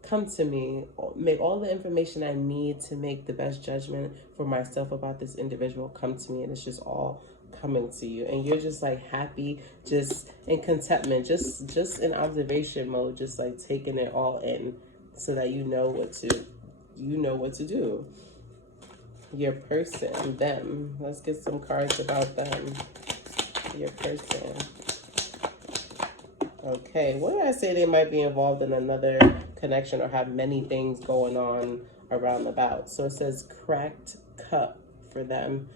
come to me, make all the information I need to make the best judgment for myself about this individual. Come to me, and it's just all coming to you, and you're just like happy, just in contentment, just in observation mode, just like taking it all in, so that you know what to do. Your person, them. Let's get some cards about them. Your person. Okay, what did I say? They might be involved in another connection or have many things going on around about. So it says cracked cup for them,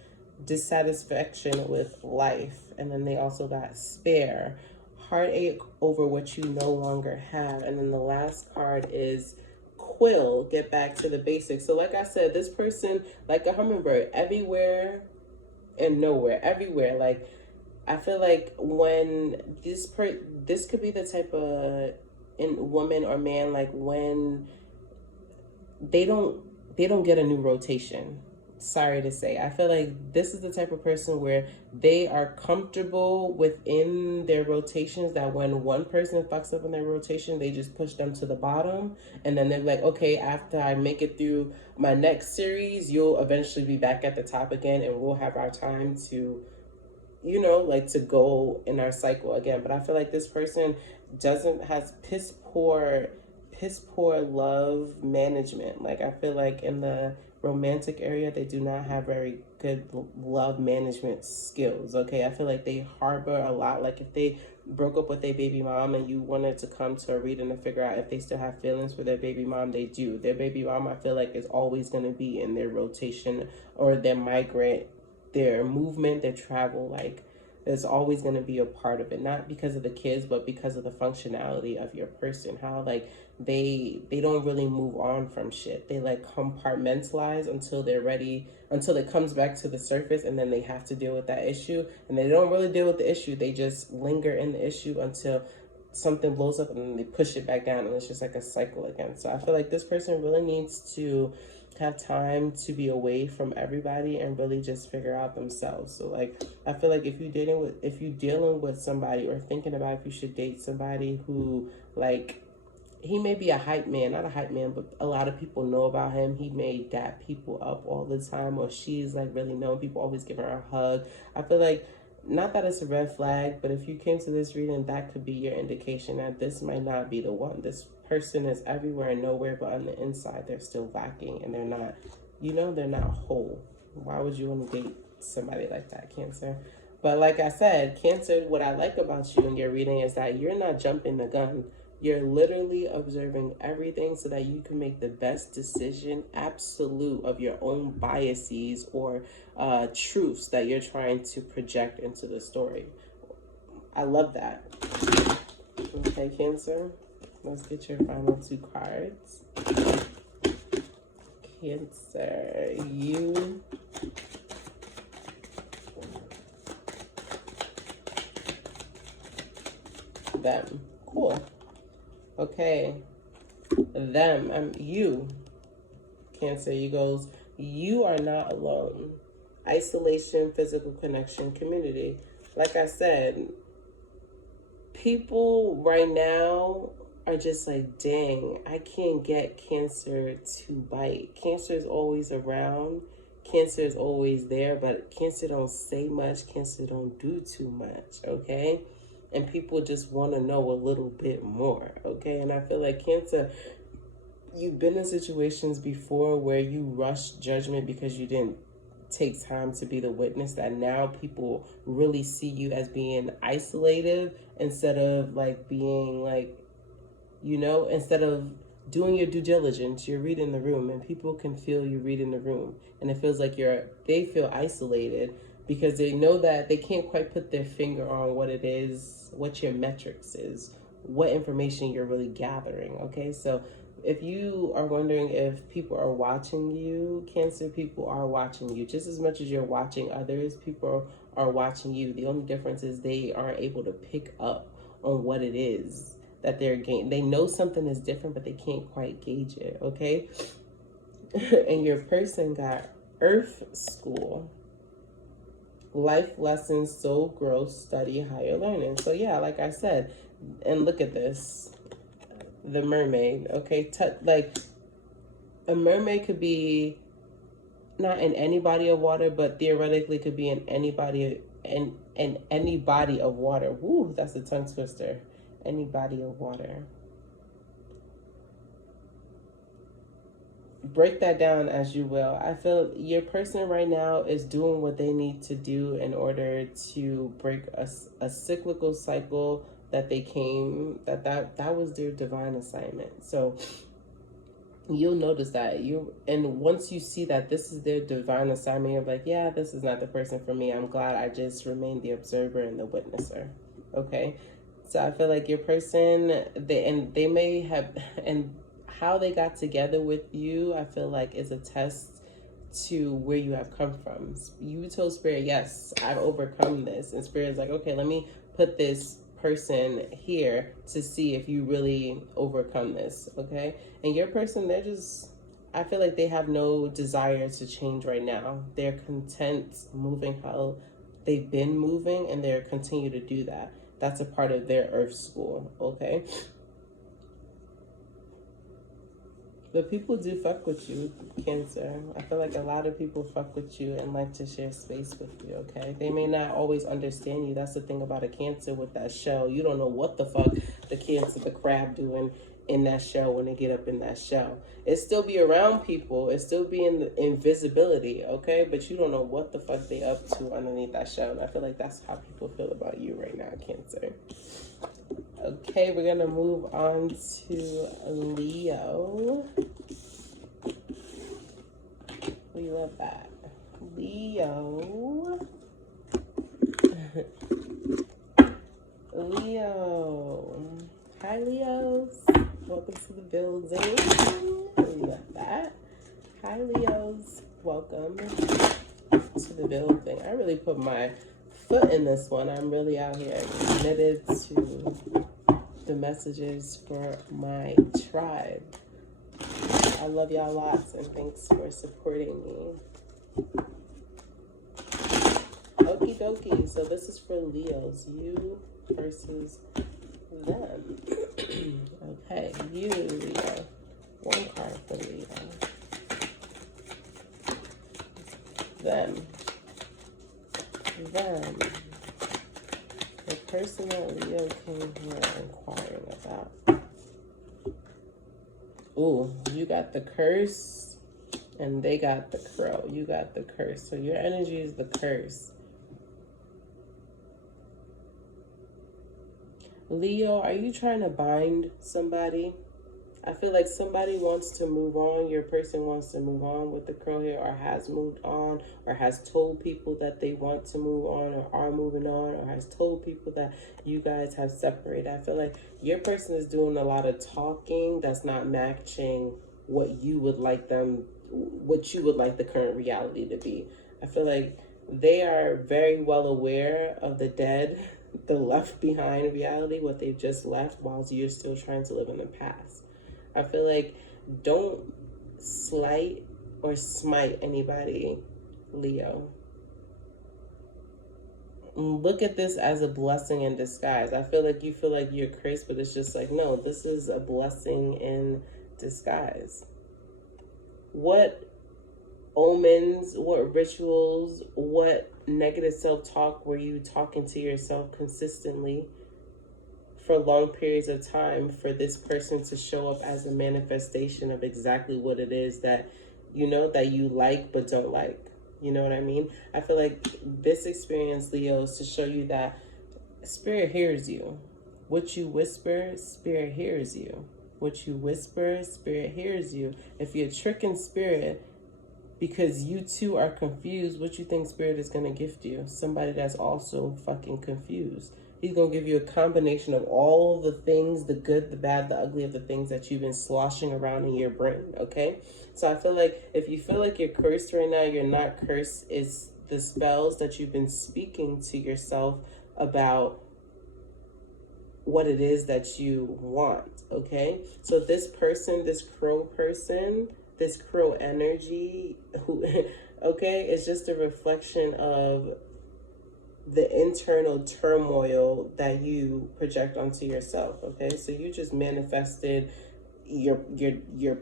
dissatisfaction with life. And then they also got spare, heartache over what you no longer have. And then the last card is quill, get back to the basics. So like I said, this person, like a hummingbird, everywhere and nowhere, everywhere. Like, I feel like when this could be the type of in woman or man, like when they don't they don't get a new rotation. Sorry to say. I feel like this is the type of person where they are comfortable within their rotations, that when one person fucks up in their rotation, they just push them to the bottom. And then they're like, okay, after I make it through my next series, you'll eventually be back at the top again, and we'll have our time to, like to go in our cycle again. But I feel like this person has piss poor love management. Like I feel like in the romantic area, they do not have very good love management skills. Okay, I feel like they harbor a lot. Like if they broke up with their baby mom and you wanted to come to a reading to figure out if they still have feelings for their baby mom, they do. Their baby mom, I feel like, is always going to be in their rotation or their migrant, their movement, their travel. Like there's always going to be a part of it, not because of the kids, but because of the functionality of your person. How like they don't really move on from shit. They like compartmentalize until they're ready, until it comes back to the surface, and then they have to deal with that issue, and they don't really deal with the issue. They just linger in the issue until something blows up, and then they push it back down, and it's just like a cycle again. So I feel like this person really needs to have time to be away from everybody and really just figure out themselves. So like I feel like if you're dealing with somebody, or thinking about if you should date somebody who, like, he may be a hype man, not a hype man, but a lot of people know about him. He may dap people up all the time, or she's like really known. People always giving her a hug. I feel like, not that it's a red flag, but if you came to this reading, that could be your indication that this might not be the one. This person is everywhere and nowhere, but on the inside, they're still lacking, and they're not, they're not whole. Why would you want to date somebody like that, Cancer? But like I said, Cancer, what I like about you in your reading is that you're not jumping the gun. You're literally observing everything so that you can make the best decision, absolute, of your own biases or truths that you're trying to project into the story. I love that. Okay, Cancer, let's get your final two cards. Cancer, you. Them. Cool. Okay. Them. You. Cancer, you goes, you are not alone. Isolation, physical connection, community. Like I said, people right now are just like, dang, I can't get Cancer to bite. Cancer is always around. Cancer is always there, but Cancer don't say much. Cancer don't do too much, okay? And people just want to know a little bit more, okay? And I feel like Cancer, you've been in situations before where you rushed judgment because you didn't take time to be the witness, that now people really see you as being isolated instead of like being like, instead of doing your due diligence, you're reading the room, and people can feel you reading the room, and it feels like they feel isolated because they know that they can't quite put their finger on what it is, what your metrics is, what information you're really gathering. Okay, so if you are wondering if people are watching you, Cancer, people are watching you just as much as you're watching others. People are watching you. The only difference is they aren't able to pick up on what it is that they're gaining. They know something is different, but they can't quite gauge it, okay? And your person got Earth School, life lessons, soul growth, study, higher learning. So yeah, like I said, and look at this, the mermaid, okay? Like a mermaid could be not in any body of water, but theoretically could be in any body, in any body of water. Woo, that's a tongue twister. Any body of water. Break that down as you will. I feel your person right now is doing what they need to do in order to break a cyclical cycle that they came, that was their divine assignment. So you'll notice that and once you see that this is their divine assignment, you're like, yeah, this is not the person for me. I'm glad I just remained the observer and the witnesser. Okay, so I feel like your person, they may have, and how they got together with you, I feel like is a test to where you have come from. You told Spirit, yes, I've overcome this, and Spirit's like, okay, let me put this person here to see if you really overcome this, okay? And your person, I feel like they have no desire to change right now. They're content moving how they've been moving, and they're continue to do that. That's a part of their Earth School, okay? But people do fuck with you, Cancer. I feel like a lot of people fuck with you and like to share space with you, okay? They may not always understand you. That's the thing about a Cancer with that shell. You don't know what the fuck the Cancer, the crab, doing in that shell when they get up in that shell. It still be around people. It still be in the invisibility, okay? But you don't know what the fuck they up to underneath that shell. And I feel like that's how people feel about you right now, Cancer. Okay, we're gonna move on to Leo. We love that. Leo. Leo. Hi, Leos. Welcome to the building. We love that. Hi, Leos. Welcome to the building. I really put my foot in this one. I'm really out here committed to the messages for my tribe. I love y'all lots, and thanks for supporting me. Okie dokie. So this is for Leos. You versus them. Okay, you, Leo. One card for Leo. Them. The person that Leo came here inquiring about. Ooh, you got the curse and they got the crow. You got the curse. So your energy is the curse. Leo, are you trying to bind somebody? I feel like somebody wants to move on. Your person wants to move on with the crow here, or has moved on, or has told people that they want to move on, or are moving on, or has told people that you guys have separated. I feel like your person is doing a lot of talking that's not matching what you would like the current reality to be. I feel like they are very well aware of the dead, the left behind reality, what they've just left, while you're still trying to live in the past. I feel like don't slight or smite anybody, Leo. Look at this as a blessing in disguise. I feel like you feel like you're cursed, but it's just like, no, this is a blessing in disguise. What omens, what rituals, what negative self-talk were you talking to yourself consistently for long periods of time for this person to show up as a manifestation of exactly what it is that you know that you like but don't like? You know what I mean? I feel like this experience, Leo, is to show you that Spirit hears you. What you whisper, Spirit hears you. What you whisper, Spirit hears you. If you're tricking Spirit because you two are confused, what you think Spirit is going to gift you? Somebody that's also fucking confused. He's going to give you a combination of all the things, the good, the bad, the ugly of the things that you've been sloshing around in your brain, okay? So I feel like if you feel like you're cursed right now, you're not cursed. It's the spells that you've been speaking to yourself about what it is that you want, okay? So this person, this crow person, this crow energy, who, okay, it's just a reflection of the internal turmoil that you project onto yourself, okay? So you just manifested your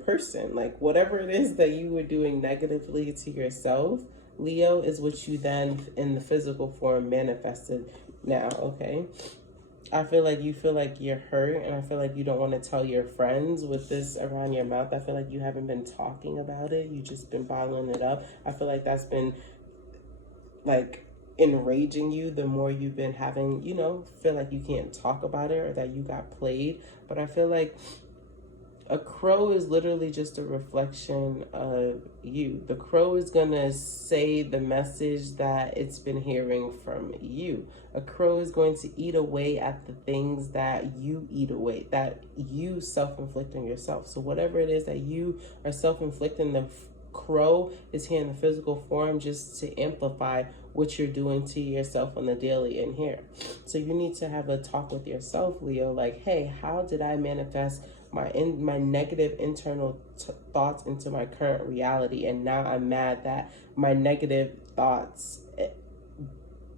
person. Like whatever it is that you were doing negatively to yourself, Leo, is what you then in the physical form manifested now, okay? I feel like you feel like you're hurt, and I feel like you don't want to tell your friends with this around your mouth. I feel like you haven't been talking about it. You just been bottling it up. I feel like that's been like enraging you the more you've been having, you know, feel like you can't talk about it or that you got played. But I feel like a crow is literally just a reflection of you. The crow is going to say the message that it's been hearing from you. A crow is going to eat away at the things that you eat away, that you self-inflict on yourself. So whatever it is that you are self-inflicting, the crow is here in the physical form just to amplify what you're doing to yourself on the daily in here. So you need to have a talk with yourself, Leo, like, hey, how did I manifest my negative internal thoughts into my current reality? And now I'm mad that my negative thoughts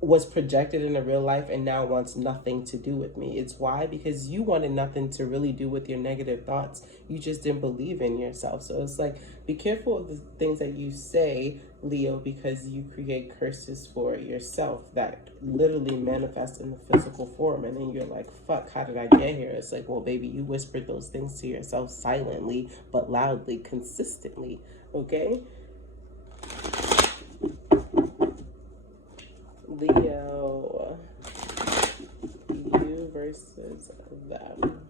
was projected in a real life and now wants nothing to do with me. It's why? Because you wanted nothing to really do with your negative thoughts. You just didn't believe in yourself. So it's like, be careful of the things that you say, Leo, because you create curses for yourself that literally manifest in the physical form. And then you're like, fuck, how did I get here? It's like, well, baby, you whispered those things to yourself silently, but loudly, consistently, okay? Leo, you versus them.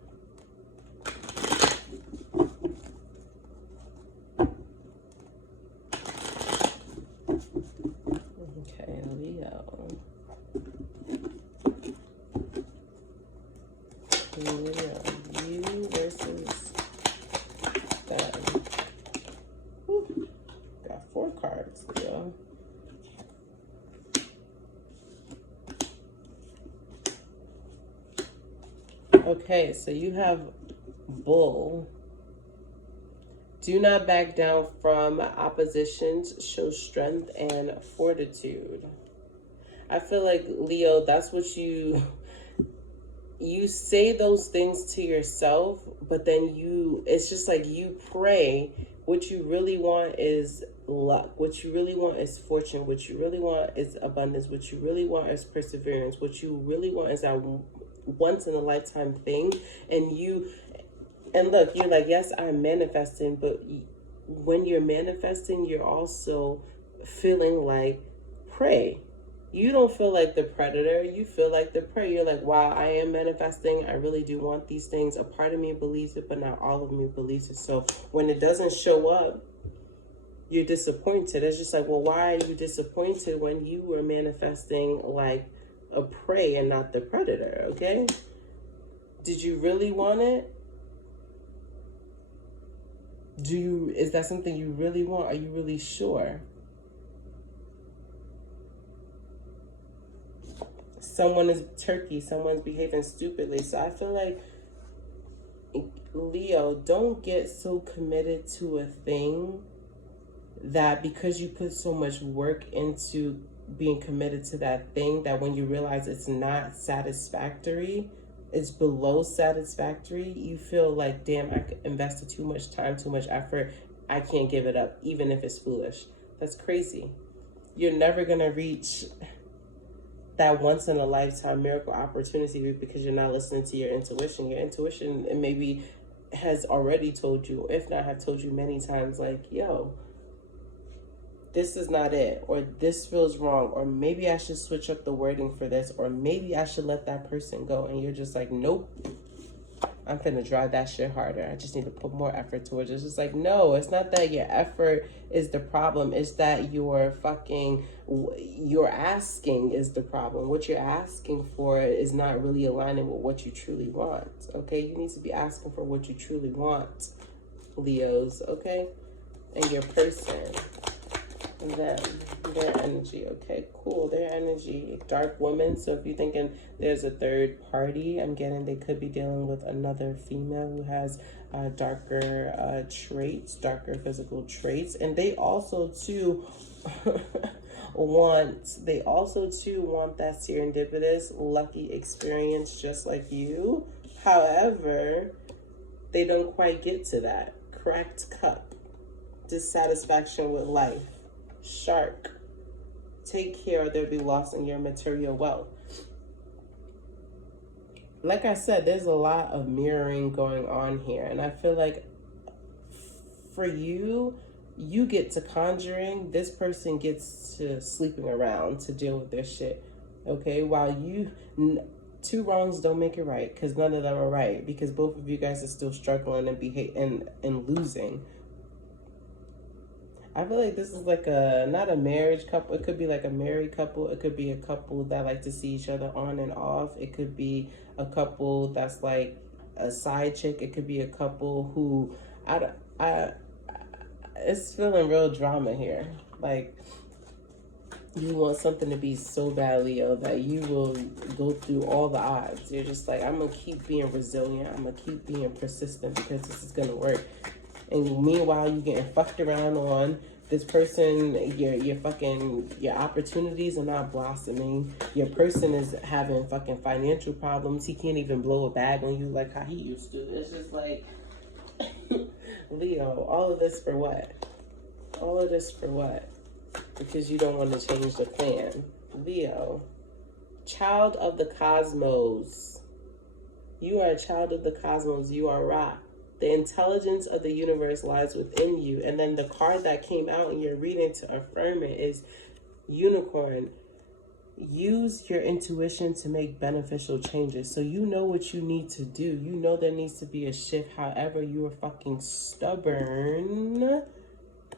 Okay, Leo. Leo, you versus them. Whew. Got 4 cards, Leo. Okay, so you have Bull. Do not back down from oppositions. Show strength and fortitude. I feel like, Leo, that's what you say those things to yourself, but then it's just like you pray. What you really want is luck. What you really want is fortune. What you really want is abundance. What you really want is perseverance. What you really want is that once in a lifetime thing. And look, you're like, yes, I'm manifesting, but when you're manifesting, you're also feeling like prey. You don't feel like the predator, you feel like the prey. You're like, wow, I am manifesting. I really do want these things. A part of me believes it, but not all of me believes it. So when it doesn't show up, you're disappointed. It's just like, well, why are you disappointed when you were manifesting like a prey and not the predator, okay? Did you really want it? Is that something you really want? Are you really sure? Someone is turkey, someone's behaving stupidly. So I feel like Leo, don't get so committed to a thing that because you put so much work into being committed to that thing, that when you realize it's not satisfactory, it's below satisfactory, you feel like, damn, I invested too much time, too much effort, I can't give it up, even if it's foolish. That's crazy. You're never gonna reach that once in a lifetime miracle opportunity because you're not listening to your intuition. Your intuition, it maybe has already told you, if not have told you many times, like, yo, this is not it, or this feels wrong, or maybe I should switch up the wording for this, or maybe I should let that person go. And you're just like, nope, I'm finna drive that shit harder. I just need to put more effort towards it. It's just like, no, it's not that your effort is the problem. It's that your asking is the problem. What you're asking for is not really aligning with what you truly want. Okay, you need to be asking for what you truly want, Leos. Okay, and your person. Them, their energy. Okay, cool. Their energy. Dark woman. So if you're thinking there's a third party, I'm getting they could be dealing with another female who has darker traits, darker physical traits, and they also too want that serendipitous, lucky experience just like you. However, they don't quite get to that. Cracked cup. Dissatisfaction with life. Shark, take care or they'll be lost in your material wealth. Like I said, there's a lot of mirroring going on here, and I feel like for you, you get to conjuring, this person gets to sleeping around to deal with their shit. Okay, while you two wrongs don't make it right, because none of them are right, because both of you guys are still struggling and losing. I feel like this is like not a marriage couple. It could be like a married couple. It could be a couple that like to see each other on and off. It could be a couple that's like a side chick. It could be a couple who, it's feeling real drama here. Like, you want something to be so bad, Leo, that you will go through all the odds. You're just like, I'm going to keep being resilient. I'm going to keep being persistent because this is going to work. And meanwhile, you getting fucked around on this person. Your opportunities are not blossoming. Your person is having fucking financial problems. He can't even blow a bag on you like how he used to. It's just like, Leo, all of this for what? All of this for what? Because you don't want to change the plan. Leo, child of the cosmos. You are a child of the cosmos. You are Ra. The intelligence of the universe lies within you. And then the card that came out in your reading to affirm it is Unicorn. Use your intuition to make beneficial changes. So you know what you need to do. You know there needs to be a shift. However, you are fucking stubborn.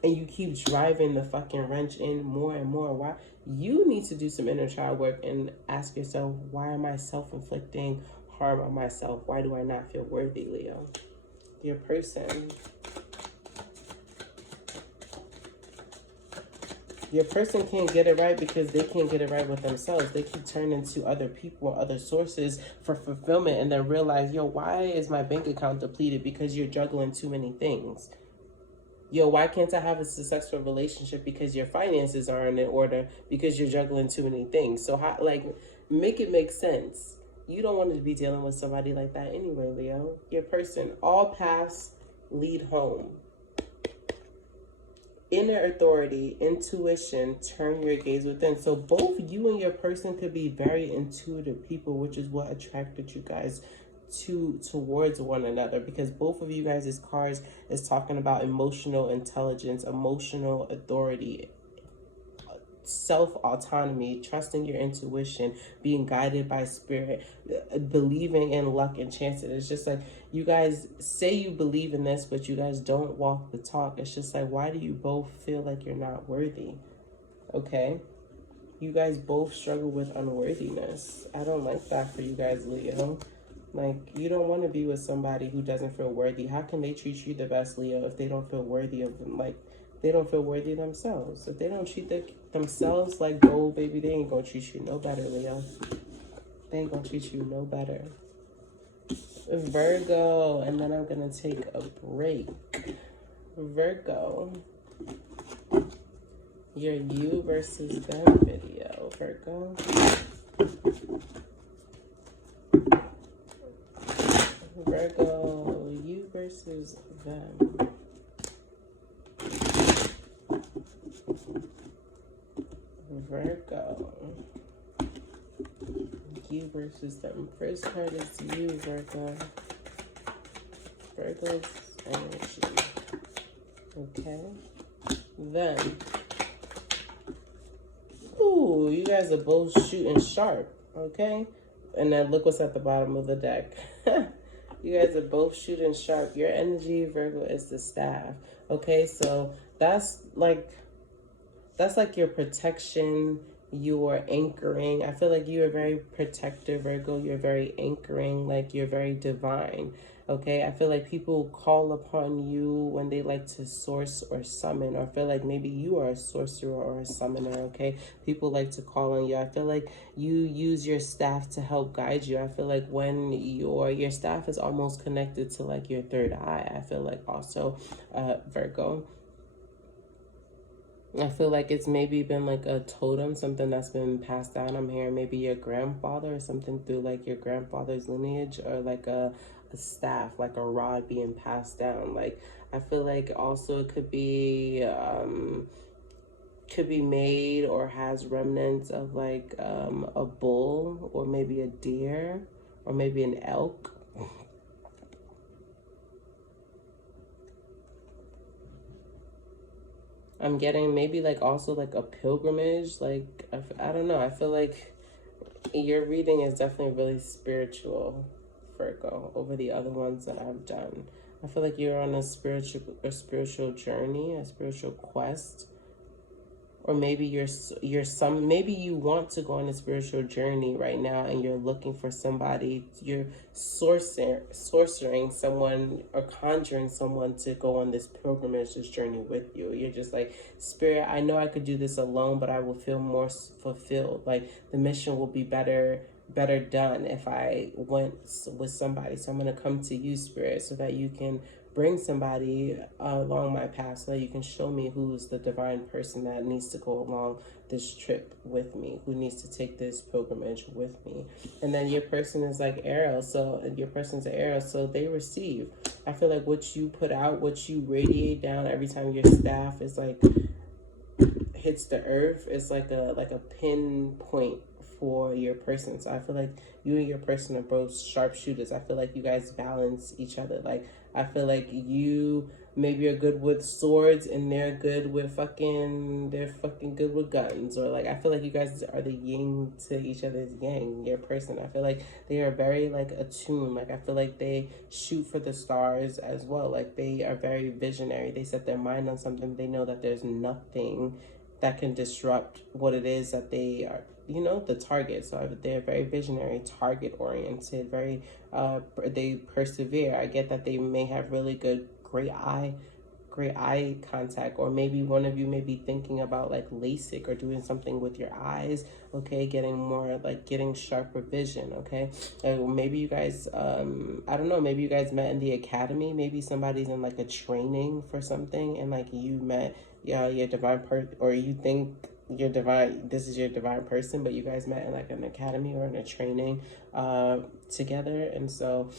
And you keep driving the fucking wrench in more and more. Why? You need to do some inner child work and ask yourself, why am I self-inflicting harm on myself? Why do I not feel worthy, Leo? Your person. Your person can't get it right because they can't get it right with themselves. They keep turning to other people or other sources for fulfillment and then realize, yo, why is my bank account depleted? Because you're juggling too many things. Yo, why can't I have a successful relationship? Because your finances aren't in order, because you're juggling too many things. So how, like, make it make sense. You don't want to be dealing with somebody like that anyway, Leo. Your person, all paths lead home. Inner authority, intuition, turn your gaze within. So both you and your person could be very intuitive people, which is what attracted you guys towards one another, because both of you guys' cards is talking about emotional intelligence, emotional authority, self-autonomy, trusting your intuition, being guided by spirit, believing in luck and chances. It's just like, you guys say you believe in this, but you guys don't walk the talk. It's just like, why do you both feel like you're not worthy? Okay, you guys both struggle with unworthiness. I don't like that for you guys, Leo. Like, you don't want to be with somebody who doesn't feel worthy. How can they treat you the best, Leo, if they don't feel worthy of them? Like, they don't feel worthy themselves. If they don't treat themselves like gold, baby, they ain't gonna treat you no better, Leo. They ain't gonna treat you no better. Virgo, and then I'm gonna take a break. Virgo, your you versus them video. Virgo. Virgo, you versus them. Virgo, you versus them. First card is you, Virgo. Virgo's energy. Okay. Then, ooh, you guys are both shooting sharp. Okay. And then look what's at the bottom of the deck. You guys are both shooting sharp. Your energy, Virgo, is the staff. Okay, so that's like your protection, your anchoring. I feel like you are very protective, Virgo. You're very anchoring, like you're very divine. Okay, I feel like people call upon you when they like to source or summon, or feel like maybe you are a sorcerer or a summoner. Okay, people like to call on you. I feel like you use your staff to help guide you. I feel like when your staff is almost connected to like your third eye. I feel like also, Virgo. I feel like it's maybe been like a totem, something that's been passed down. I'm hearing maybe your grandfather or something through like your grandfather's lineage, or like a staff, like a rod being passed down. Like I feel like also it could be made or has remnants of like a bull, or maybe a deer, or maybe an elk. I'm getting maybe like also like a pilgrimage. Like, I don't know. I feel like your reading is definitely really spiritual, Virgo, over the other ones that I've done. I feel like you're on a spiritual journey, a spiritual quest. Or maybe maybe you want to go on a spiritual journey right now, and you're looking for somebody. You're sorcering someone or conjuring someone to go on this pilgrimage, this journey with you. You're just like, Spirit, I know I could do this alone, but I will feel more fulfilled. Like the mission will be better done if I went with somebody. So I'm going to come to you, Spirit, so that you can bring somebody along my path, so that you can show me who's the divine person that needs to go along this trip with me, who needs to take this pilgrimage with me. And then your person is like Ariel, so your person's an Ariel, so they receive. I feel like what you put out, what you radiate down every time your staff is like hits the earth, is like a pinpoint for your person. So I feel like you and your person are both sharpshooters. I feel like you guys balance each other. Like I feel like you maybe are good with swords, and they're good with they're fucking good with guns. Or like I feel like you guys are the yin to each other's yang. Your person, I feel like they are very like attuned. Like I feel like they shoot for the stars as well. Like they are very visionary. They set their mind on something. They know that there's nothing that can disrupt what it is that they are, the target. So they're very visionary, target oriented, very they persevere. I get that they may have really great eye contact, or maybe one of you may be thinking about like LASIK or doing something with your eyes. Okay, getting sharper vision. Okay, maybe you guys I don't know, maybe you guys met in the academy. Maybe somebody's in like a training for something, and like you met your divine or you think this is your divine person, but you guys met in like an academy or in a training together. And so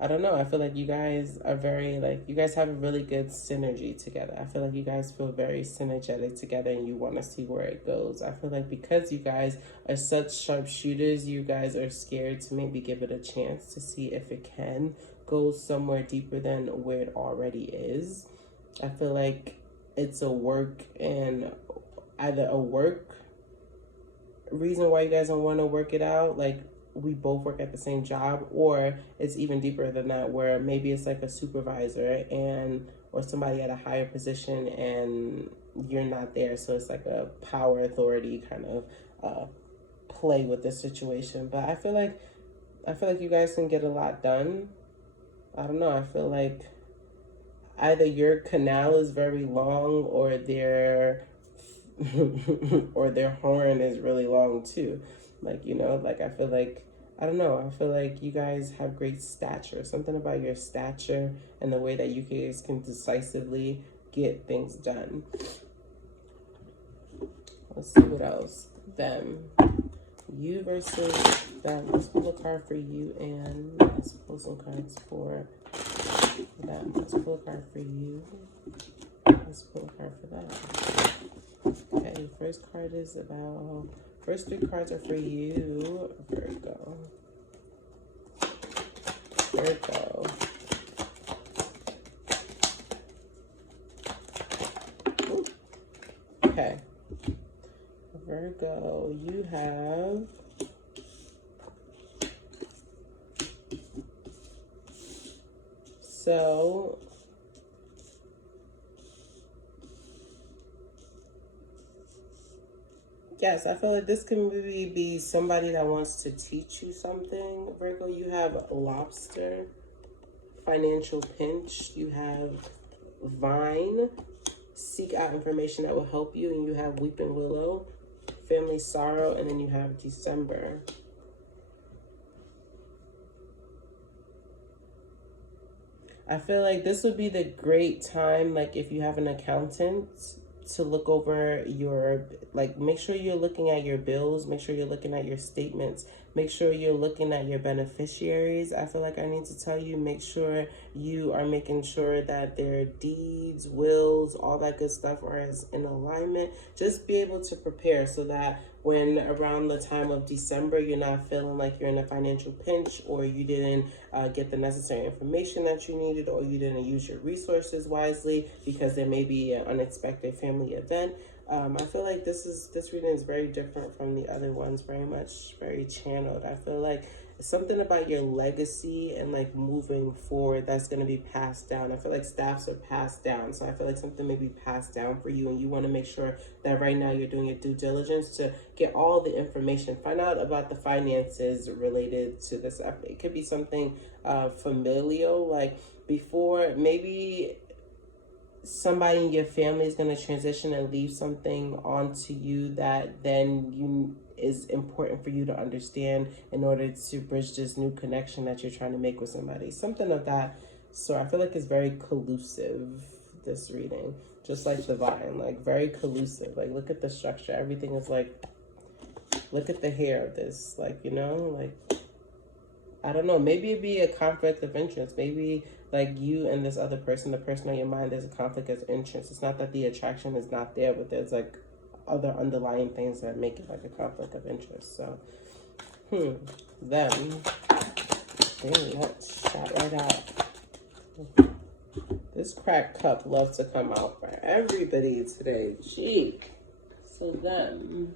I don't know, I feel like you guys are very like, you guys have a really good synergy together. I feel like you guys feel very synergetic together, and you want to see where it goes. I feel like because you guys are such sharpshooters, you guys are scared to maybe give it a chance to see if it can go somewhere deeper than where it already is. I feel like it's a work, and either a work reason why you guys don't want to work it out, like we both work at the same job, or it's even deeper than that, where maybe it's like a supervisor or somebody at a higher position, and you're not there, so it's like a power authority kind of play with the situation. But I feel like you guys can get a lot done. I don't know, I feel like either your canal is very long, or their or their horn is really long too. Like, like I feel like I don't know. I feel like you guys have great stature. Something about your stature and the way that you guys can decisively get things done. Let's see what else. Them. You versus them. Let's pull a card for you, and let's pull some cards for them. Let's pull a card for you. Let's pull a card for them. Okay, first card is about... First 3 cards are for you, Virgo. Virgo. Ooh. Okay. Virgo, you have... So... Yes, I feel like this can maybe be somebody that wants to teach you something. Virgo, you have Lobster, Financial Pinch, you have Vine, Seek Out Information that will help you, and you have Weeping Willow, Family Sorrow, and then you have December. I feel like this would be the great time, like if you have an accountant, to look over your, like, make sure you're looking at your bills, make sure you're looking at your statements, make sure you're looking at your beneficiaries. I feel like I need to tell you, make sure you are making sure that their deeds, wills, all that good stuff are in alignment. Just be able to prepare so that when around the time of December, you're not feeling like you're in a financial pinch, or you didn't get the necessary information that you needed, or you didn't use your resources wisely because there may be an unexpected family event. I feel like this reading is very different from the other ones, very channeled. I feel like something about your legacy and like moving forward that's going to be passed down. I feel like staffs are passed down, so I feel like something may be passed down for you, and you want to make sure that right now you're doing your due diligence to get all the information, find out about the finances related to this. It could be something familial, like before maybe somebody in your family is going to transition and leave something onto you that then you is important for you to understand in order to bridge this new connection that you're trying to make with somebody. Something of that sort. I feel like it's very collusive, this reading. Just like the Vine, like very collusive. Like look at the structure. Everything is like, look at the hair of this. Like, you know, like, I don't know, maybe it'd be a conflict of interest. Maybe like you and this other person, the person on your mind, there's a conflict of interest. It's not that the attraction is not there, but there's like other underlying things that make it like a conflict of interest. So, them, that shot right out. This cracked cup loves to come out for everybody today. Gee. So them.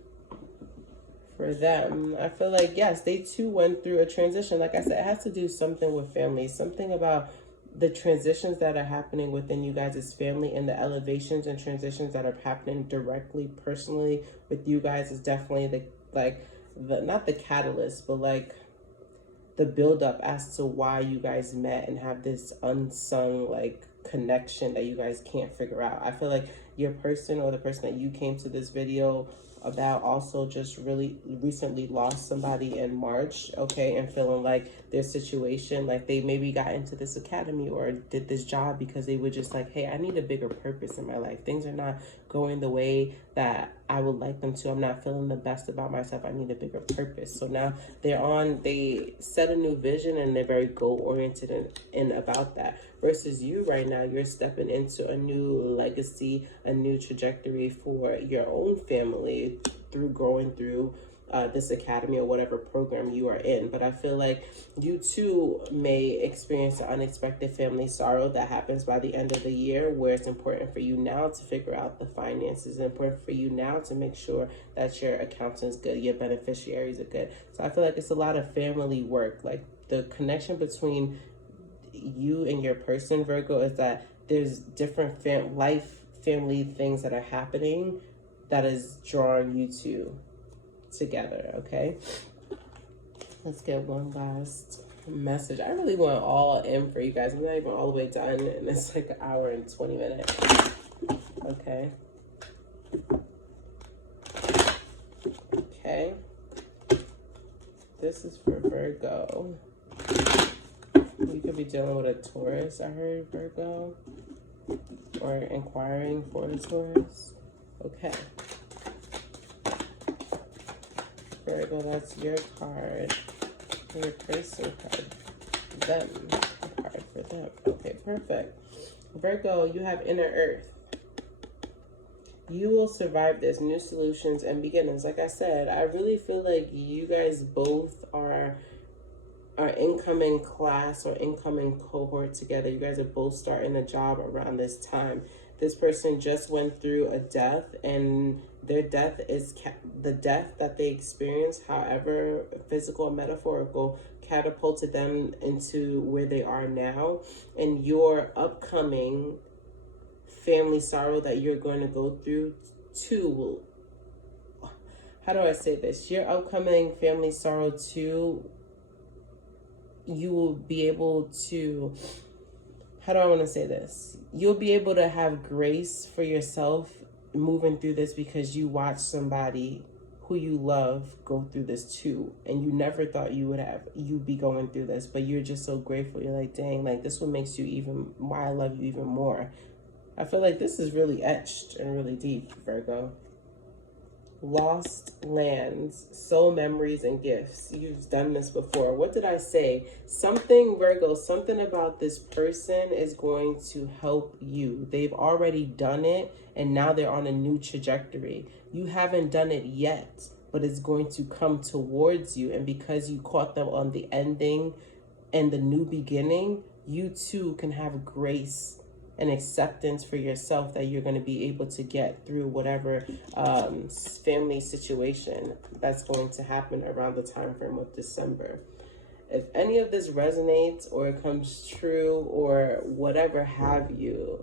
For them, I feel like, yes, they too went through a transition. Like I said, it has to do something with family, something about the transitions that are happening within you guys' family, and the elevations and transitions that are happening directly, personally with you guys is definitely not the catalyst, but like the buildup as to why you guys met and have this unsung like connection that you guys can't figure out. I feel like your person, or the person that you came to this video about, also just really recently lost somebody in March, okay, and feeling like their situation, like they maybe got into this academy or did this job because they were just like, hey, I need a bigger purpose in my life. Things are not going the way that I would like them to. I'm not feeling the best about myself. I need a bigger purpose. So now they set a new vision, and they're very goal oriented in about that. Versus you right now, you're stepping into a new legacy, a new trajectory for your own family through growing through this academy or whatever program you are in. But I feel like you too may experience an unexpected family sorrow that happens by the end of the year, where it's important for you now to figure out the finances. It's important for you now to make sure that your accountant's good, your beneficiaries are good. So I feel like it's a lot of family work. Like the connection between you and your person, Virgo, is that there's different family things that are happening that is drawing you two together. Okay, let's get one last message. I really went all in for you guys. I'm not even all the way done, and it's like an hour and 20 minutes. Okay, this is for Virgo. You could be dealing with a Taurus, I heard, Virgo. Or inquiring for a Taurus. Okay. Virgo, that's your card. Your person card. Them. A card for them. Okay, perfect. Virgo, you have inner earth. You will survive this. New solutions and beginnings. Like I said, I really feel like you guys both are incoming class or incoming cohort together. You guys are both starting a job around this time. This person just went through a death, and their death is the death that they experienced, however physical or metaphorical, catapulted them into where they are now. And your upcoming family sorrow that you're going to go through too, how do I say this? Your upcoming family sorrow too, you will be able to, how do I want to say this? You'll be able to have grace for yourself moving through this because you watch somebody who you love go through this too, and you never thought you'd be going through this, but you're just so grateful. You're like, dang, like this one makes you even, why I love you even more. I feel like this is really etched and really deep, Virgo. Lost lands, soul memories, and gifts. You've done this before. What did I say? Something, Virgo, something about this person is going to help you. They've already done it, and now they're on a new trajectory. You haven't done it yet, but it's going to come towards you. And because you caught them on the ending and the new beginning, you too can have grace and acceptance for yourself that you're going to be able to get through whatever family situation that's going to happen around the time frame of December. If any of this resonates or it comes true or whatever have you,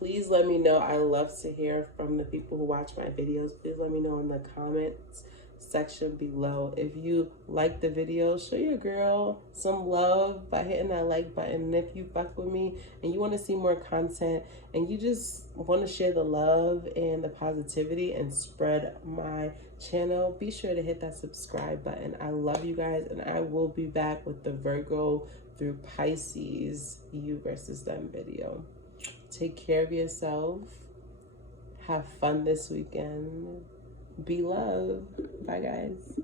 please let me know. I love to hear from the people who watch my videos. Please let me know in the comments section below. If you like the video, show your girl some love by hitting that like button. And if you fuck with me and you want to see more content and you just want to share the love and the positivity and spread my channel, be sure to hit that subscribe button. I love you guys, and I will be back with the Virgo through Pisces, you versus them video. Take care of yourself. Have fun this weekend. Be loved. Bye, guys.